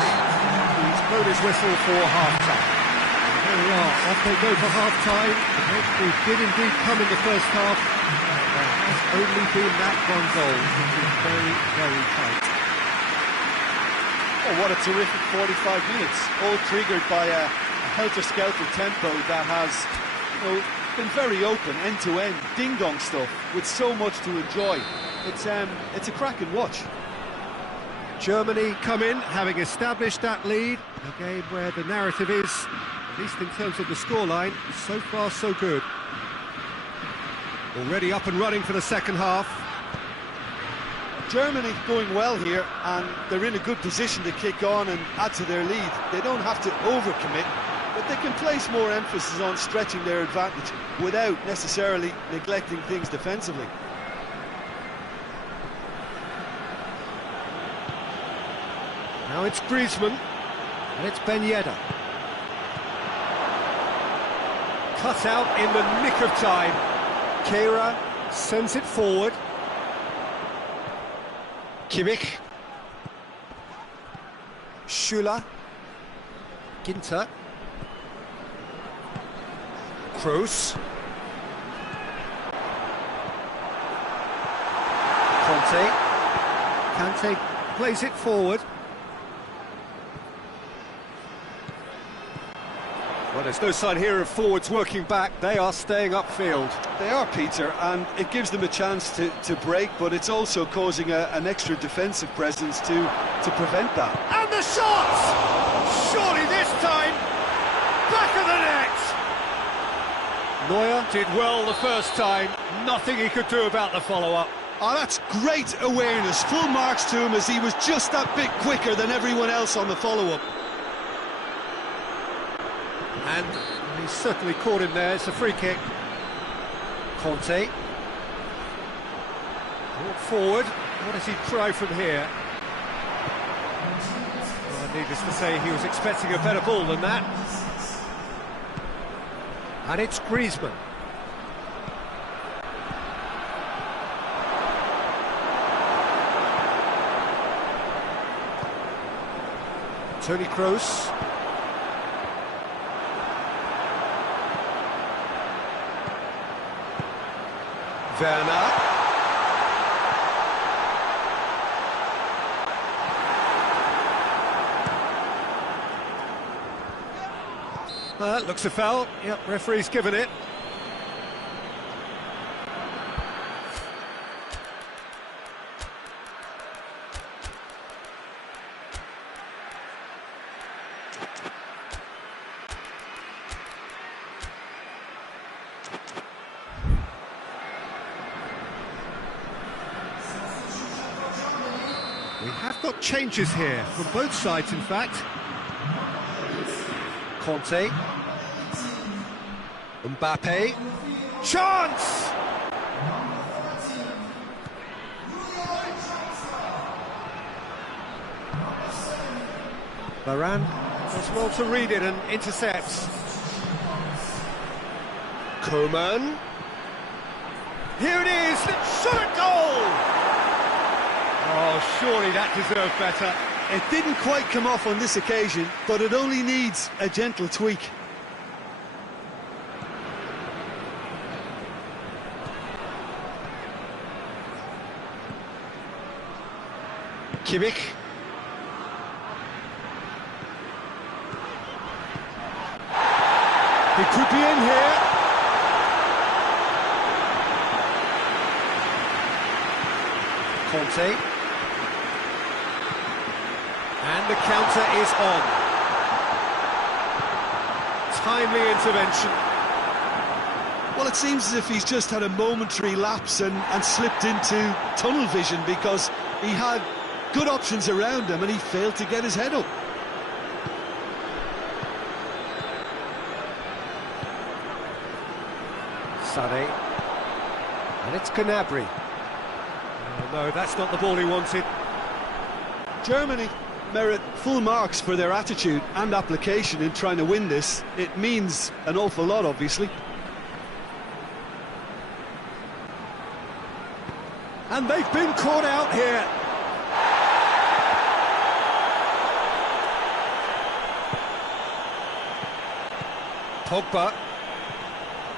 He's blown his whistle for half-time. There we are, off they go for half-time. They did indeed come in the first half. There has only been that one goal, which is very, very tight. Oh, what a terrific 45 minutes, all triggered by a helter-skelter tempo that has, been very open, end-to-end, ding-dong stuff, with so much to enjoy. It's a cracking watch. Germany come in, having established that lead. A game where the narrative is, at least in terms of the scoreline, so far so good. Already up and running for the second half. Germany going well here, and they're in a good position to kick on and add to their lead. They don't have to overcommit, but they can place more emphasis on stretching their advantage without necessarily neglecting things defensively. Now it's Griezmann, and it's Ben Yedder. Cut out in the nick of time. Kehrer sends it forward. Kimmich. Schüller. Ginter. Kroos. Kante plays it forward. Well, there's no sign here of forwards working back. They are staying upfield. They are, Peter, and it gives them a chance to break, but it's also causing an extra defensive presence to prevent that. And the shot! Surely this time, back of the net! Neuer did well the first time. Nothing he could do about the follow-up. Oh, that's great awareness. Full marks to him, as he was just that bit quicker than everyone else on the follow-up. And he's certainly caught him there. It's a free kick. Conte. Brought forward. What does he try from here? Well, needless to say, he was expecting a better ball than that. And it's Griezmann. Toni Kroos. Werner. That looks a foul. Yep, referee's given it. We have got changes here, from both sides in fact. Conte. Mbappe. Chance! Varane does well to read it and intercepts. Coman. Here it is, shot goal! Oh, surely that deserved better. It didn't quite come off on this occasion, but it only needs a gentle tweak. Kimmich. He could be in here. Conte. And the counter is on. Timely intervention. Well, it seems as if he's just had a momentary lapse and slipped into tunnel vision, because he had good options around him and he failed to get his head up. Sané. And it's Gnabry. Oh, no, that's not the ball he wanted. Germany merit full marks for their attitude and application in trying to win this. It means an awful lot, obviously. And they've been caught out here. Pogba.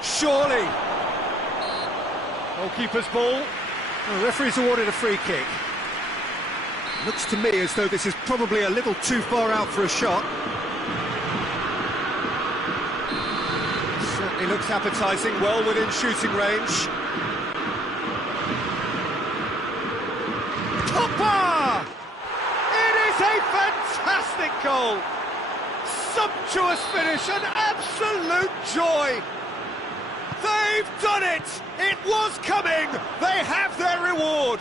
Surely. Goalkeeper's ball. The referee's awarded a free kick. Looks to me as though this is probably a little too far out for a shot. Certainly looks appetising, well within shooting range. Topper! It is a fantastic goal! Sumptuous finish, an absolute joy! They've done it! It was coming! They have their reward!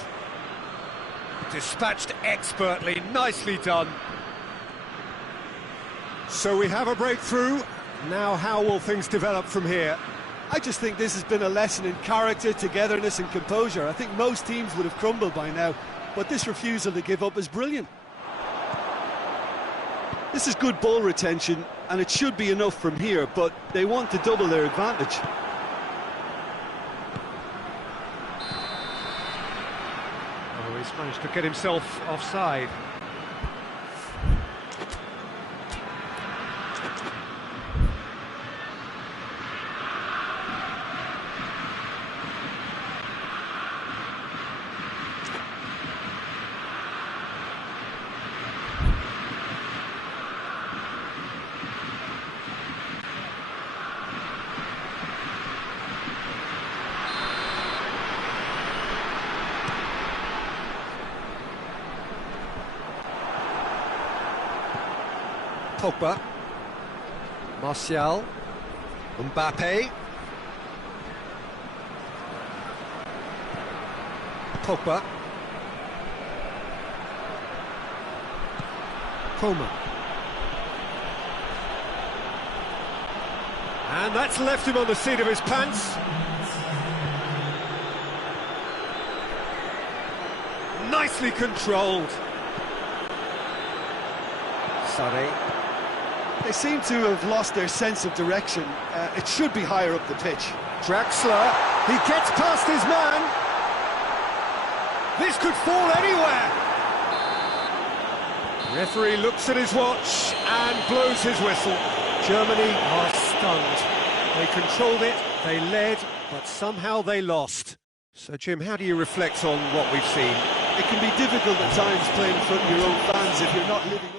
Dispatched expertly, nicely done. So we have a breakthrough. Now how will things develop from here? I just think this has been a lesson in character, togetherness and composure. I think most teams would have crumbled by now, but this refusal to give up is brilliant. This is good ball retention, and it should be enough from here, but they want to double their advantage. Oh, he's managed to get himself offside. Pogba, Martial, Mbappe, Pogba, Coman, and that's left him on the seat of his pants. Nicely controlled. Sorry. They seem to have lost their sense of direction. It should be higher up the pitch. Draxler, he gets past his man. This could fall anywhere. Referee looks at his watch and blows his whistle. Germany are stunned. They controlled it, they led, but somehow they lost. So, Jim, how do you reflect on what we've seen? It can be difficult at times playing in front of your own fans if you're not living up.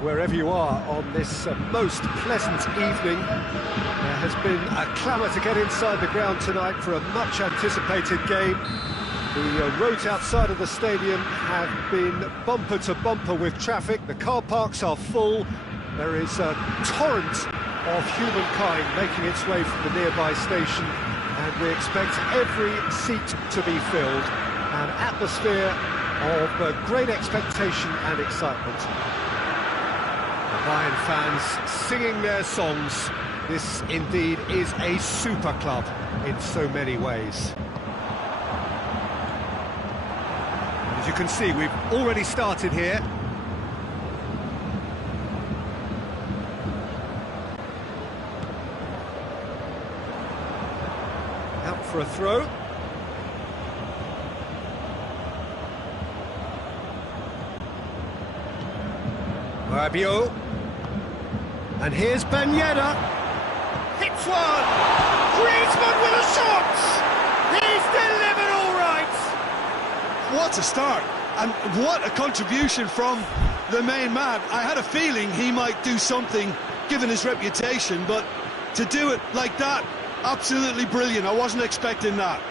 wherever you are on this most pleasant evening. There has been a clamour to get inside the ground tonight for a much-anticipated game. The roads outside of the stadium have been bumper to bumper with traffic. The car parks are full. There is a torrent of humankind making its way from the nearby station, and we expect every seat to be filled. An atmosphere of great expectation and excitement. The Bayern fans singing their songs. This indeed is a super club in so many ways. As you can see, we've already started here. Out for a throw. Rabiot. And here's Ben Yedder. Hits one! Griezmann with a shot! He's delivered all right! What a start, and what a contribution from the main man. I had a feeling he might do something, given his reputation, but to do it like that, absolutely brilliant. I wasn't expecting that.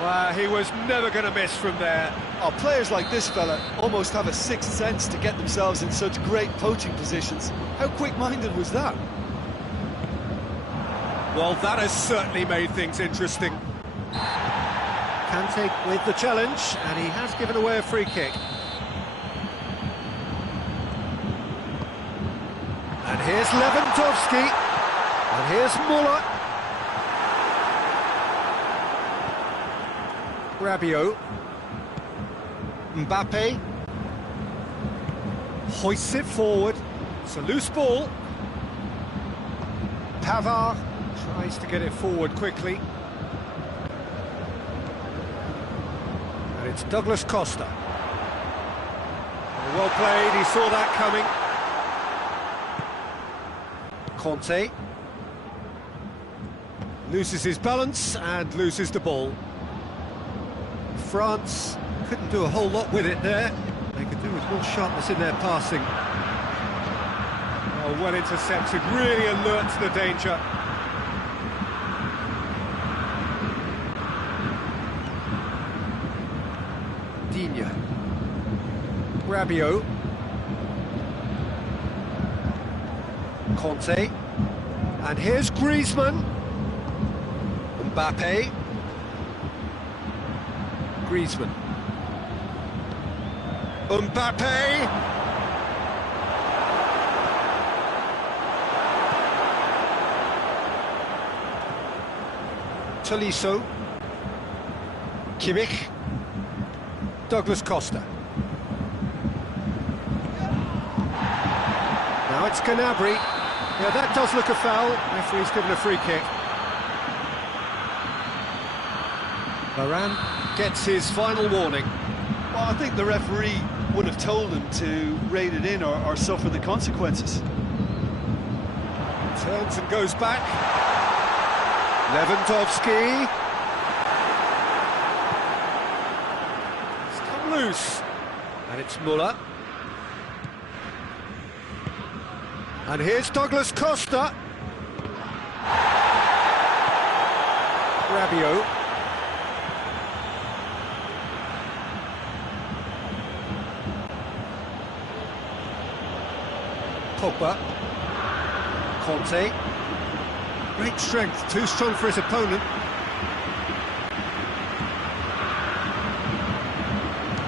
Well, he was never going to miss from there. Oh, players like this fella almost have a sixth sense to get themselves in such great poaching positions. How quick-minded was that? Well, that has certainly made things interesting. Kante with the challenge, and he has given away a free kick. And here's Lewandowski, and here's Muller. Rabiot. Mbappe. Hoists it forward. It's a loose ball. Pavard tries to get it forward quickly. And it's Douglas Costa. Well played, he saw that coming. Conte. Loses his balance and loses the ball. France couldn't do a whole lot with it there. They could do with more sharpness in their passing. Oh, well intercepted, really alert to the danger. Digne. Rabiot. Conte. And here's Griezmann. Mbappe. Griezmann. Mbappe! Tolisso. Kimmich. Douglas Costa. Now it's Gnabry. Yeah, that does look a foul. Referee's given a free kick. Varane gets his final warning. Well, I think the referee would have told him to rate it in or suffer the consequences. Turns and goes back. Lewandowski. It's come loose. And it's Muller. And here's Douglas Costa. Rabiot. Pogba. Conte. Great strength, too strong for his opponent.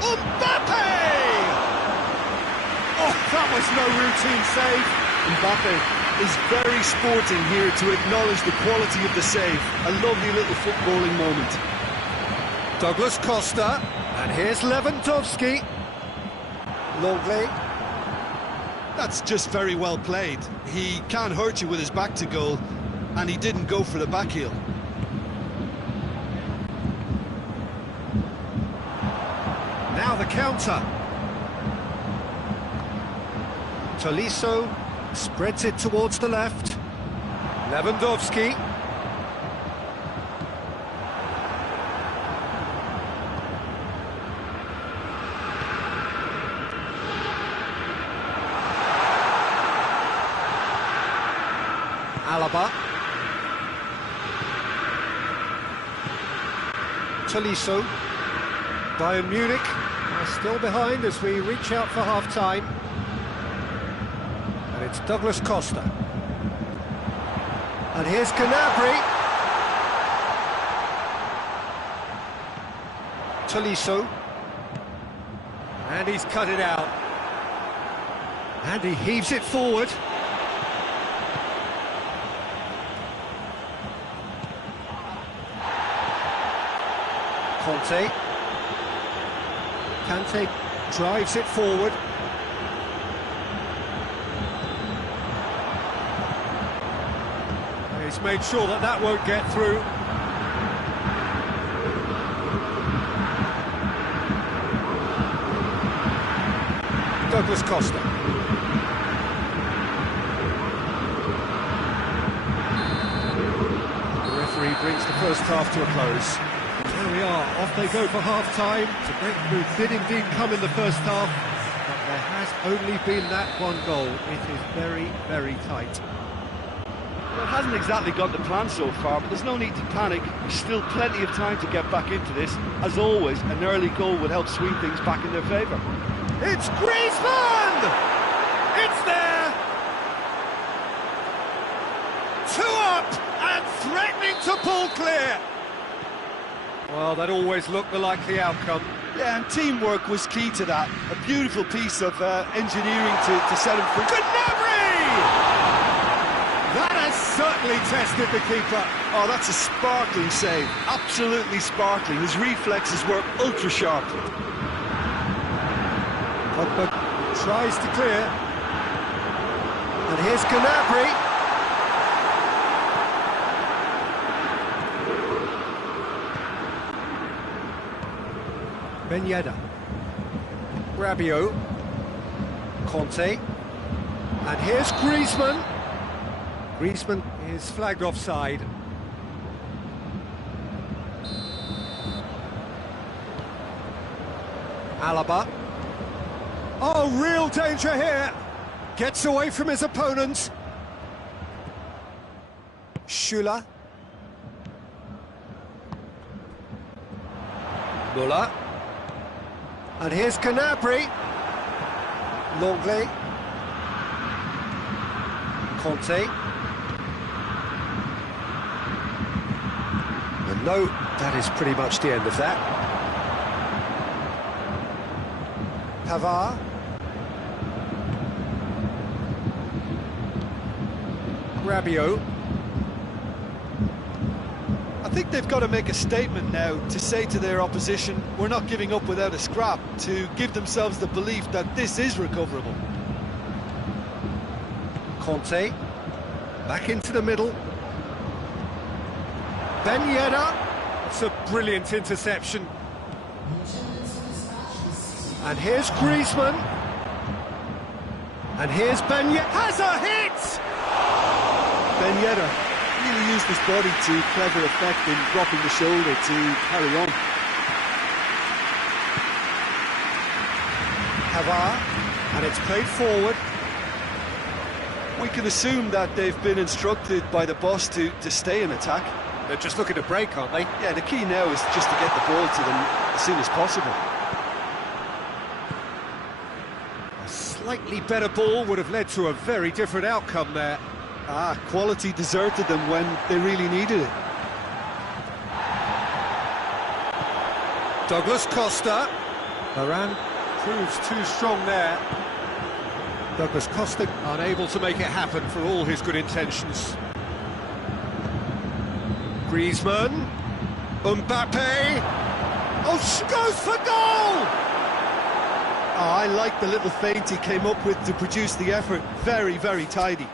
Mbappe! Oh, that was no routine save. Mbappe is very sporting here to acknowledge the quality of the save. A lovely little footballing moment. Douglas Costa, and here's Lewandowski. Longley. That's just very well played. He can't hurt you with his back to goal, and he didn't go for the back heel. Now the counter. Tolisso spreads it towards the left. Lewandowski. Alaba. Tolisso. Bayern Munich are still behind as we reach out for half-time. And it's Douglas Costa. And here's Gnabry. Tolisso. And he's cut it out. And he heaves it forward. Kante drives it forward. He's made sure that that won't get through. Douglas Costa. The referee brings the first half to a close. There we are, off they go for half-time. The breakthrough did indeed come in the first half, but there has only been that one goal. It is very, very tight. Well, it hasn't exactly gone to plan so far, but there's no need to panic. There's still plenty of time to get back into this. As always, an early goal would help swing things back in their favour. It's Griezmann! It's there! 2 up and threatening to pull clear! Well, that always looked the likely outcome. Yeah, and teamwork was key to that. A beautiful piece of engineering to set him free. Gnabry! That has certainly tested the keeper. Oh, that's a sparkling save. Absolutely sparkling. His reflexes were ultra-sharp. Pogba tries to clear. And here's Gnabry. Ben Yedder. Rabiot. Conte. And here's Griezmann. Griezmann is flagged offside. Alaba. Oh, real danger here. Gets away from his opponent. Schüller. Müller. And here's Gnabry. Longley. Conte. And no, that is pretty much the end of that. Pavard. Rabiot. I think they've got to make a statement now to say to their opposition, we're not giving up without a scrap, to give themselves the belief that this is recoverable. Conte, back into the middle. Ben Yedder, it's a brilliant interception. And here's Griezmann. And here's Ben Yedder, has a hit! Ben Yedder really used his body to clever effect in dropping the shoulder to carry on. Pavard, and it's played forward. We can assume that they've been instructed by the boss to stay in attack. They're just looking to break, aren't they? Yeah, the key now is just to get the ball to them as soon as possible. A slightly better ball would have led to a very different outcome there. Quality deserted them when they really needed it. Douglas Costa. Varane proves too strong there. Douglas Costa unable to make it happen for all his good intentions. Griezmann. Mbappe. Oh, she goes for goal! I like the little feint he came up with to produce the effort. Very, very tidy.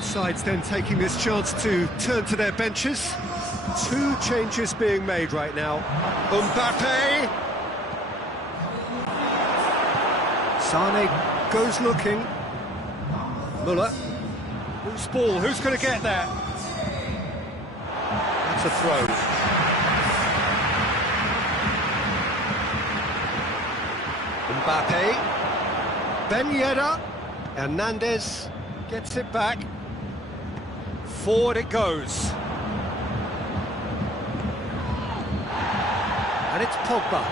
Sides then taking this chance to turn to their benches. Two changes being made right now. Mbappe! Sane goes looking. Muller. Loose ball, who's going to get that? That's a throw. Mbappe. Ben Yedder. Hernandez gets it back. Forward it goes. And it's Pogba.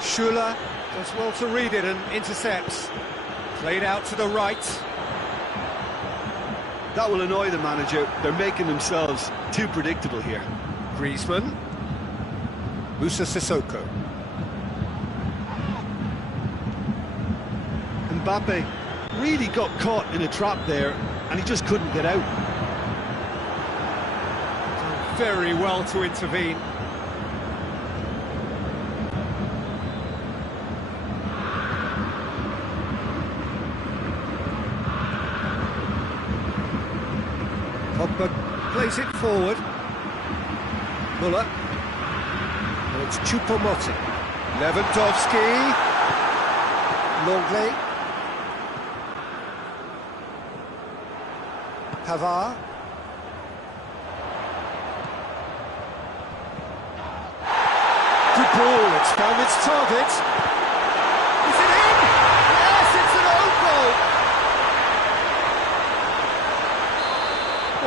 Schuller does well to read it and intercepts. Played out to the right. That will annoy the manager. They're making themselves too predictable here. Griezmann. Moussa Sissoko. Mbappe really got caught in a trap there, and he just couldn't get out. Done very well to intervene. Pogba plays it forward. Muller. And it's Choupo-Moting. Lewandowski. Longley. Pavard. Good ball, it's found its target. Is it in? Yes, it's an own goal.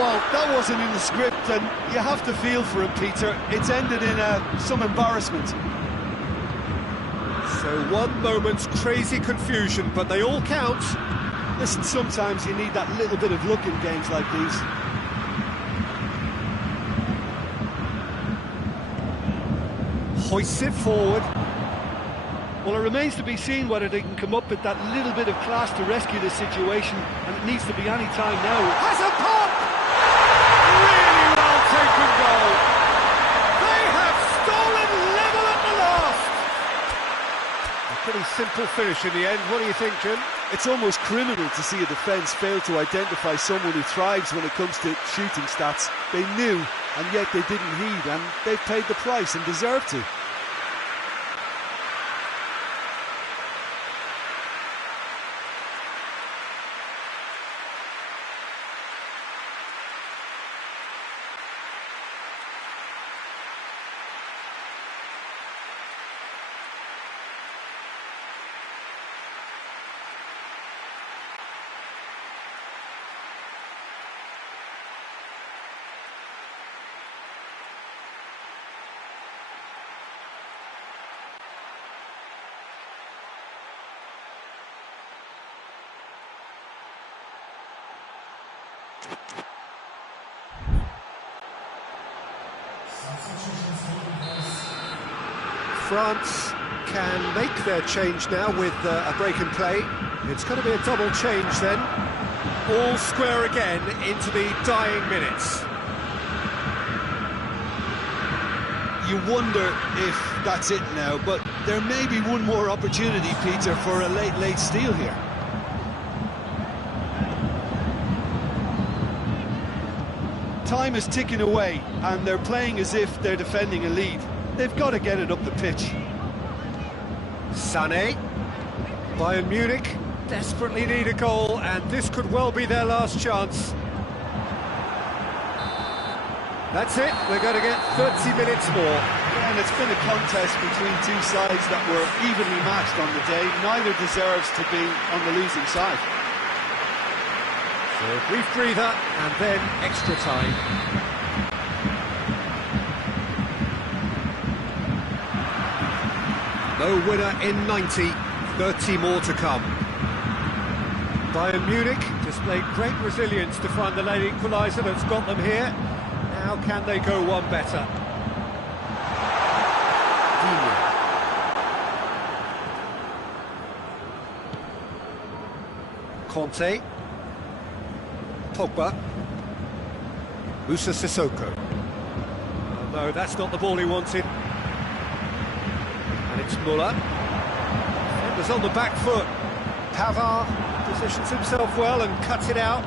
Well, that wasn't in the script, and you have to feel for him, Peter. It's ended in some embarrassment. So one moment's crazy confusion, but they all count. Listen, sometimes you need that little bit of luck in games like these. Hoists it forward. Well, it remains to be seen whether they can come up with that little bit of class to rescue the situation, and it needs to be any time now. Has a pop! Really well taken goal. They have stolen level at the last. A pretty simple finish in the end. What do you think, Jim? It's almost criminal to see a defence fail to identify someone who thrives when it comes to shooting stats. They knew, and yet they didn't heed, and they've paid the price and deserve to. France can make their change now with a break and play. It's going to be a double change then. All square again into the dying minutes. You wonder if that's it now, but there may be one more opportunity, Peter, for a late steal here. Time is ticking away, and they're playing as if they're defending a lead. They've got to get it up the pitch. Sané. Bayern Munich desperately need a goal, and this could well be their last chance. That's it, we're going to get 30 minutes more. Yeah, and it's been a contest between two sides that were evenly matched on the day. Neither deserves to be on the losing side. So a brief breather, and then extra time. No winner in 90, 30 more to come. Bayern Munich displayed great resilience to find the late equaliser that's got them here. Now can they go one better? Conte. Pogba. Moussa Sissoko. Oh, no, that's not the ball he wanted. And it's Muller. Defenders on the back foot. Pavard positions himself well and cuts it out.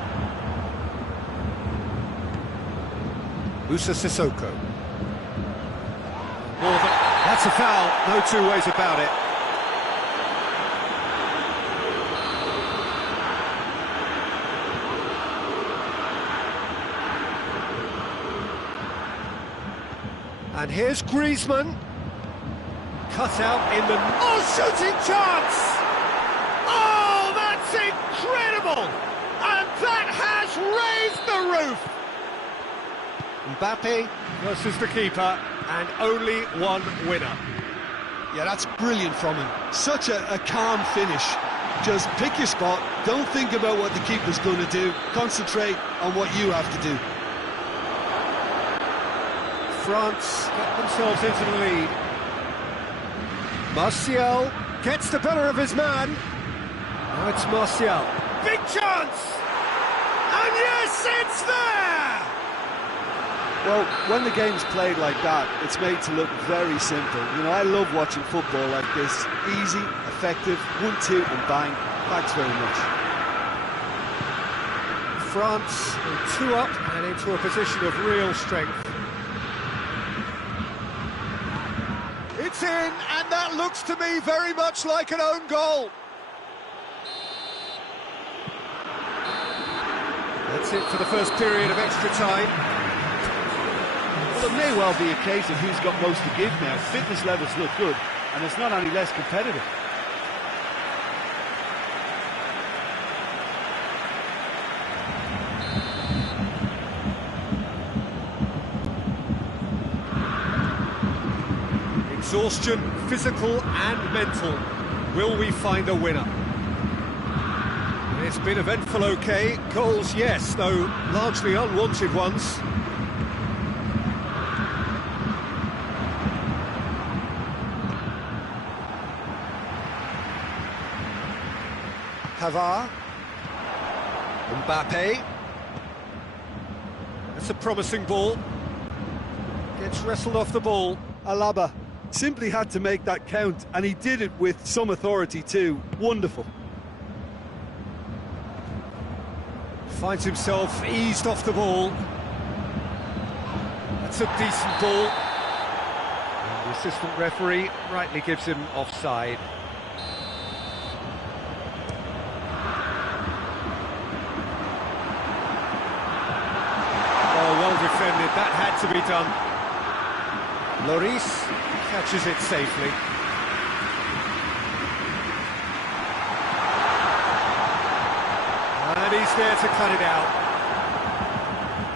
Musa Sissoko. That's a foul, no two ways about it. And here's Griezmann. Cut out in the... Oh, shooting chance! Oh, that's incredible! And that has raised the roof! Mbappe versus the keeper, and only one winner. Yeah, that's brilliant from him. Such a calm finish. Just pick your spot, don't think about what the keeper's going to do, concentrate on what you have to do. France get themselves into the lead. Martial gets the better of his man. Now it's Martial. Big chance! And yes, it's there! Well, when the game's played like that, it's made to look very simple. You know, I love watching football like this. Easy, effective, 1-2 and bang. Thanks very much. France are 2 up and into a position of real strength. It's in, and that looks to me very much like an own goal. That's it for the first period of extra time. Well, it may well be a case of who's got most to give now. Fitness levels look good, and it's not any less competitive. Exhaustion, physical and mental. Will we find a winner? It's been eventful, okay. Goals, yes, though largely unwanted ones. Pavard. Mbappe. That's a promising ball. Gets wrestled off the ball. Alaba simply had to make that count, and he did it with some authority too. Wonderful. Finds himself eased off the ball. That's a decent ball. And the assistant referee rightly gives him offside. Oh, well defended. That had to be done. Lloris catches it safely. And he's there to cut it out.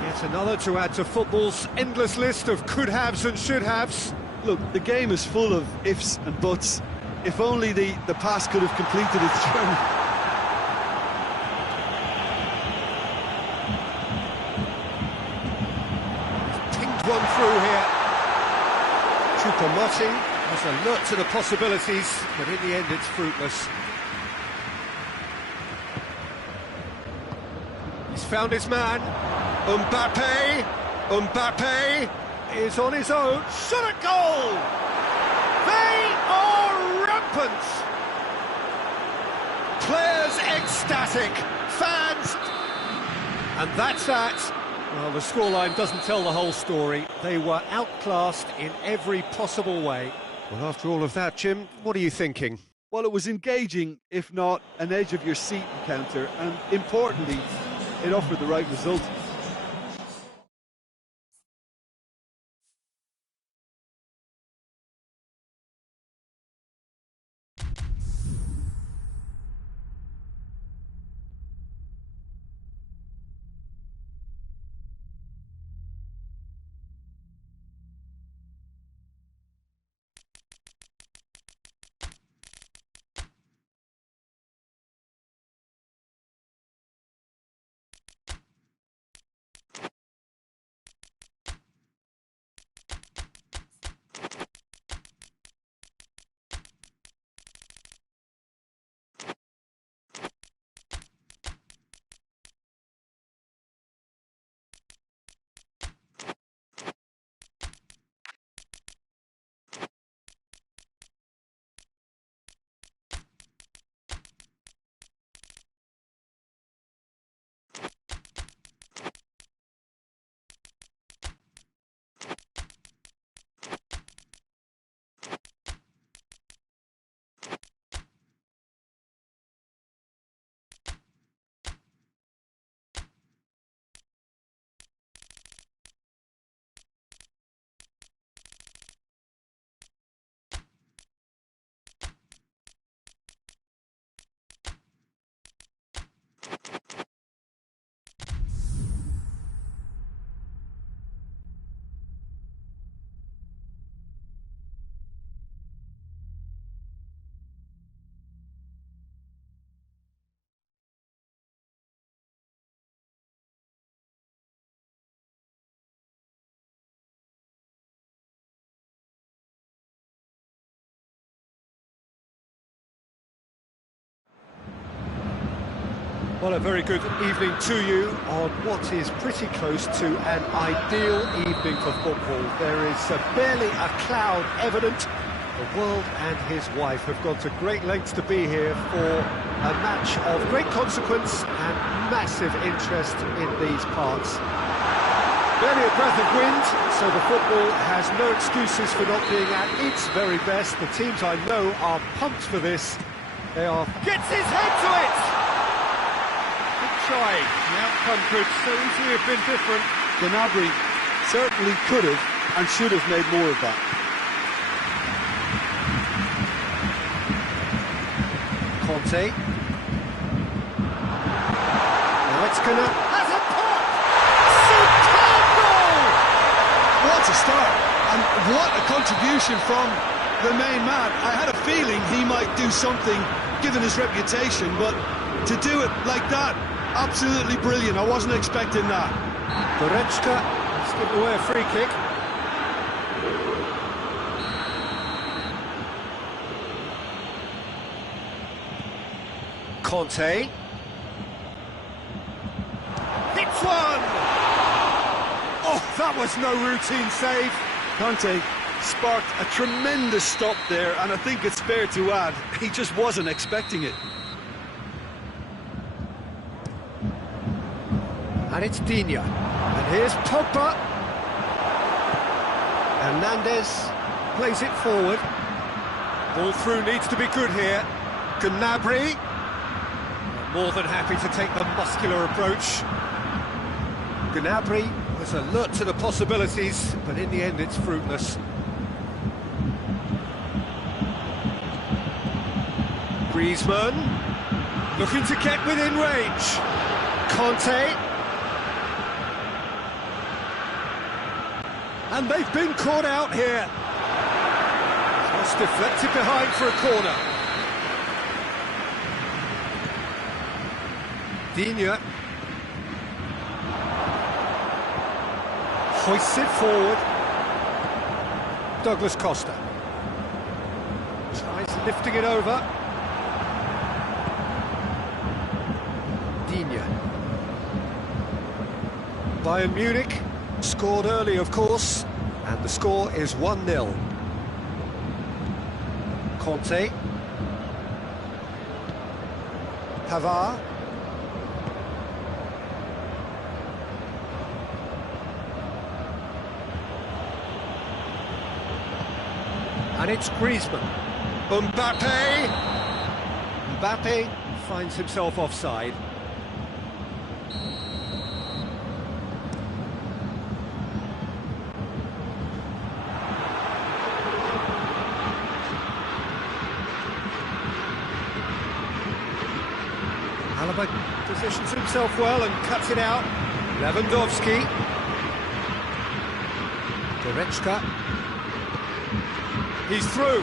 Yet another to add to football's endless list of could-haves and should-haves. Look, the game is full of ifs and buts. If only the pass could have completed its journey. Pinged one through here. Choupo-Moting has alert to the possibilities, but in the end it's fruitless. He's found his man. Mbappe is on his own. Shot at goal! They are rampant! Players ecstatic, fans... And that's that. Well, the scoreline doesn't tell the whole story. They were outclassed in every possible way. Well, after all of that, Jim, what are you thinking? Well, it was engaging, if not an edge-of-your-seat encounter, and importantly, it offered the right result. Well, a very good evening to you on what is pretty close to an ideal evening for football. There is barely a cloud evident. The world and his wife have gone to great lengths to be here for a match of great consequence and massive interest in these parts. Barely a breath of wind, so the football has no excuses for not being at its very best. The teams I know are pumped for this. They are... Gets his head to it! Good try. The outcome could so easily have been different. Gnabry certainly could have and should have made more of that. Conte. Now it's gonna... Has a pop! Superb goal! What a start, and what a contribution from the main man. I had a feeling he might do something, given his reputation, but to do it like that, absolutely brilliant. I wasn't expecting that. Goretzka has given away a free kick. Conte. Hits one! Oh, that was no routine save. Conte sparked a tremendous stop there, and I think it's fair to add, he just wasn't expecting it. And it's Digne. And here's Pogba. Hernandez plays it forward. Ball through needs to be good here. Gnabry. More than happy to take the muscular approach. Gnabry was alert to the possibilities, but in the end it's fruitless. Griezmann, looking to get within range. Conte. And they've been caught out here. Just deflected behind for a corner. Digne hoists it forward. Douglas Costa tries lifting it over. Digne. Bayern Munich scored early, of course, and the score is 1-0. Conte. Pavard. And it's Griezmann. Mbappe! Mbappe finds himself offside. Alaba positions himself well and cuts it out. Lewandowski. Goretzka. He's through. Too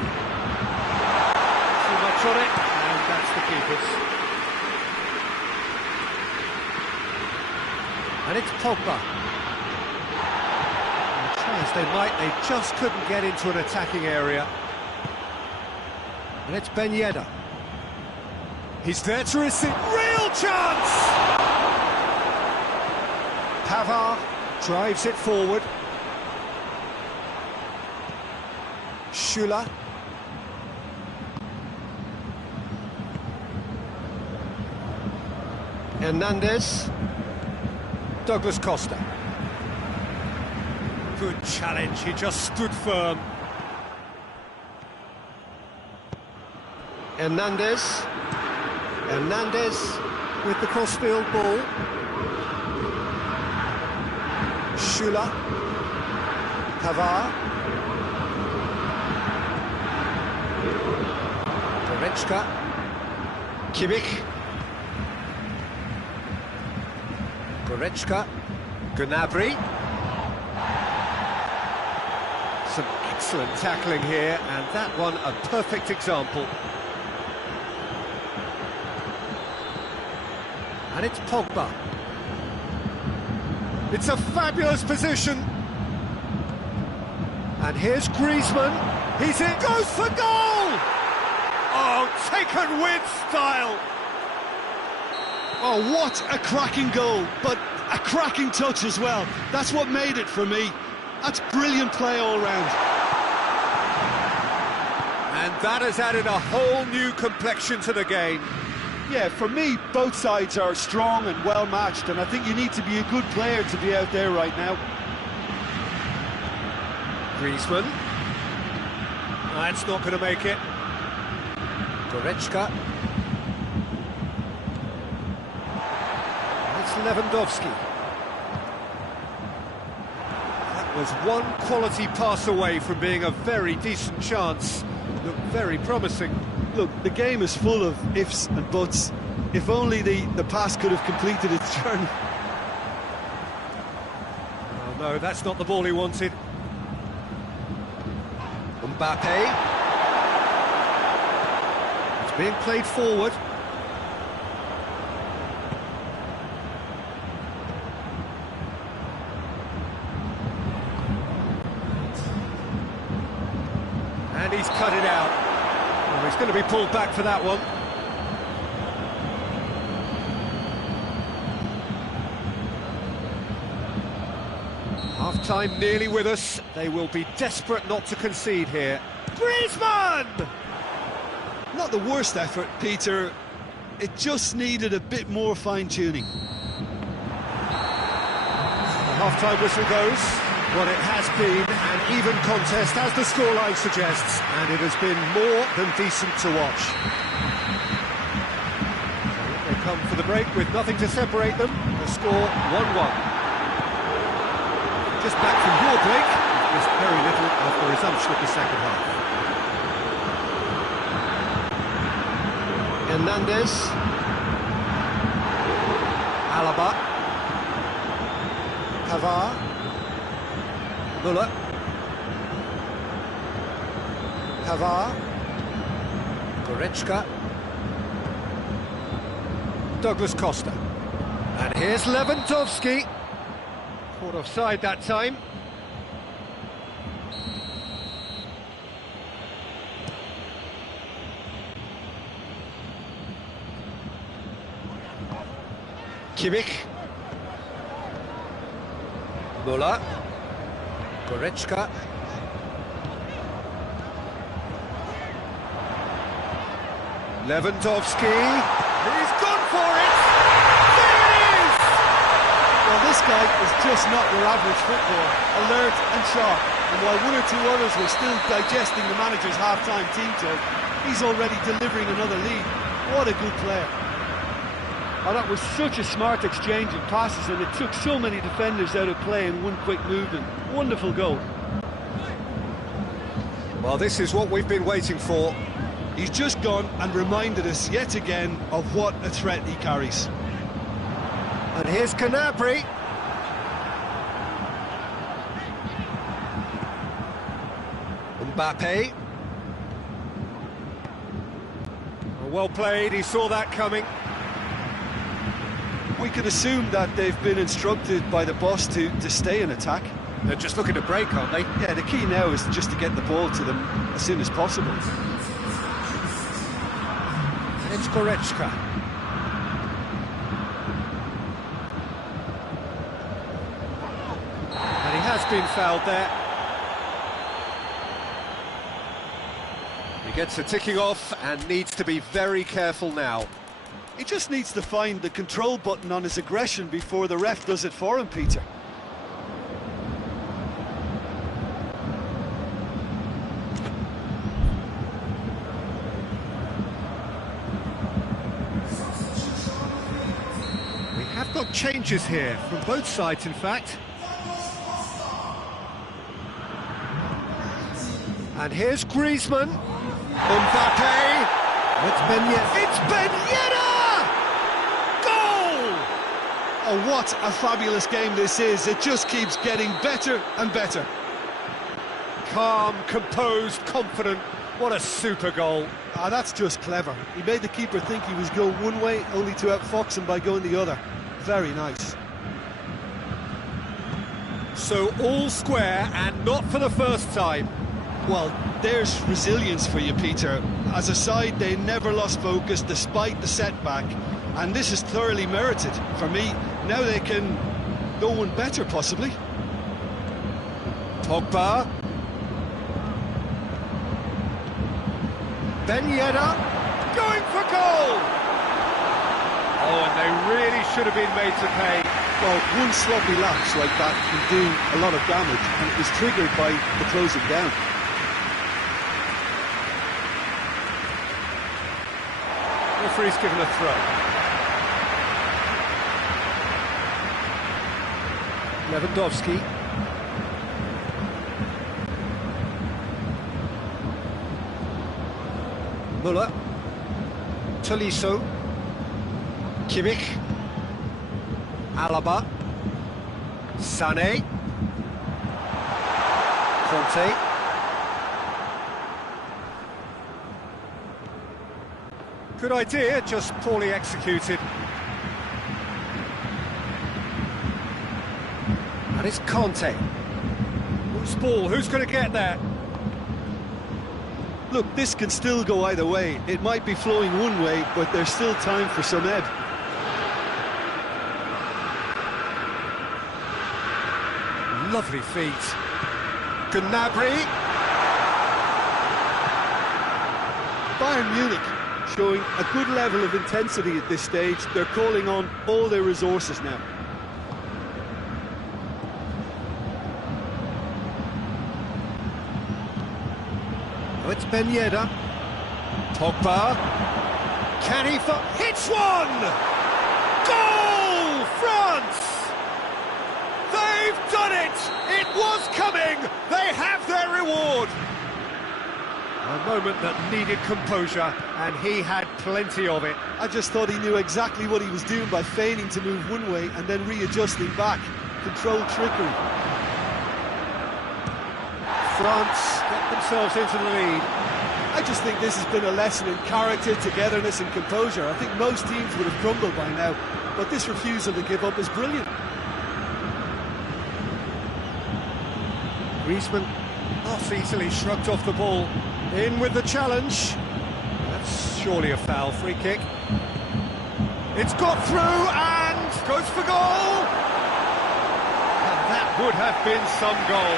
much on it, and that's the keepers. And it's Pogba. And try as they might, they just couldn't get into an attacking area. And it's Ben Yedder. He's there to receive. Real chance! Pavard drives it forward. Schüller. Hernandez. Douglas Costa. Good challenge, he just stood firm. Hernandez. Hernandez with the crossfield ball. Schüller. Pavard. Goretzka. Kimmich. Goretzka. Gnabry. Some excellent tackling here, and that one a perfect example. And it's Pogba. It's a fabulous position. And here's Griezmann. He's in, goes for goal! Oh, taken with style. Oh, what a cracking goal, but a cracking touch as well. That's what made it for me. That's brilliant play all round. And that has added a whole new complexion to the game. Yeah, for me, both sides are strong and well matched, and I think you need to be a good player to be out there right now. Griezmann. That's not going to make it. Goretzka. It's Lewandowski. That was one quality pass away from being a very decent chance. Looked very promising. Look, the game is full of ifs and buts. If only the pass could have completed its journey. Oh no, that's not the ball he wanted. Mbappe. It's being played forward. And he's cut it out. Well, he's going to be pulled back for that one. Half-time nearly with us. They will be desperate not to concede here. Griezmann! Not the worst effort, Peter. It just needed a bit more fine-tuning. The half-time whistle goes. What it has been an even contest, as the scoreline suggests, and it has been more than decent to watch. So they come for the break with nothing to separate them. The score 1-1. Just back from your break, missed very little of the resumption of the second half. Hernandez. Alaba. Pavard. Müller. Pavard. Goretzka. Douglas Costa. And here's Lewandowski. Caught offside that time. Kimmich. Müller. Goretzka. Lewandowski. He's gone for it! There it is! Well, this guy is just not your average footballer. Alert and sharp. And while one or two others were still digesting the manager's half-time team talk, he's already delivering another lead. What a good player. Oh, that was such a smart exchange of passes, and it took so many defenders out of play in one quick movement. Wonderful goal. Well, this is what we've been waiting for. He's just gone and reminded us yet again of what a threat he carries. And here's Canabry. Mbappe. Well played, he saw that coming. We can assume that they've been instructed by the boss to stay in attack. They're just looking to break, aren't they? Yeah, the key now is just to get the ball to them as soon as possible. And it's Goretzka. And he has been fouled there. He gets a ticking off and needs to be very careful now. He just needs to find the control button on his aggression before the ref does it for him, Peter. We have got changes here, from both sides in fact. And here's Griezmann. Mbappe. It's Ben Yedder. It's Ben Yedder! Goal! Oh, what a fabulous game this is. It just keeps getting better and better. Calm, composed, confident. What a super goal. Ah, that's just clever. He made the keeper think he was going one way, only to outfox him by going the other. Very nice. So all square, and not for the first time. Well, there's resilience for you, Peter. As a side, they never lost focus despite the setback. and this is thoroughly merited for me. Now they can go one better, possibly. Pogba. Ben Yedder going for goal. Oh, and they really should have been made to pay. Well, one sloppy lapse like that can do a lot of damage, and it was triggered by the closing down. Referee's given a throw. Lewandowski. Müller. Tolisso. Kimmich. Alaba. Sané. Conte. Good idea, just poorly executed. And it's Conte. Who's ball? Who's going to get there? Look, this can still go either way. It might be flowing one way, but there's still time for some ebb. Lovely feet. Gnabry. Bayern Munich showing a good level of intensity at this stage. They're calling on all their resources now. Oh, it's Ben Yedder. Pogba. Can he hits one! Goal! France! They've done it! It was coming! They have their reward! A moment that needed composure, and he had plenty of it. I just thought he knew exactly what he was doing by feigning to move one way and then readjusting back. Controlled trickery. France get themselves into the lead. I just think this has been a lesson in character, togetherness and composure. I think most teams would have crumbled by now, but this refusal to give up is brilliant. Griezmann off easily, shrugged off the ball. In with the challenge. That's surely a foul. Free kick. It's got through and goes for goal. And that would have been some goal.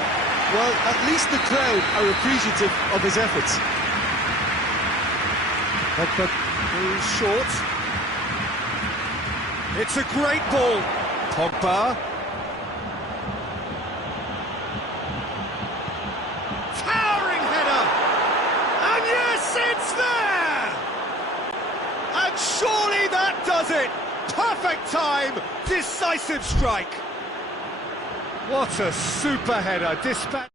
Well, at least the crowd are appreciative of his efforts. Pogba goes short. It's a great ball. Pogba. Towering header. And yes, it's there. And surely that does it. Perfect time. Decisive strike. What a super header. Dispatch.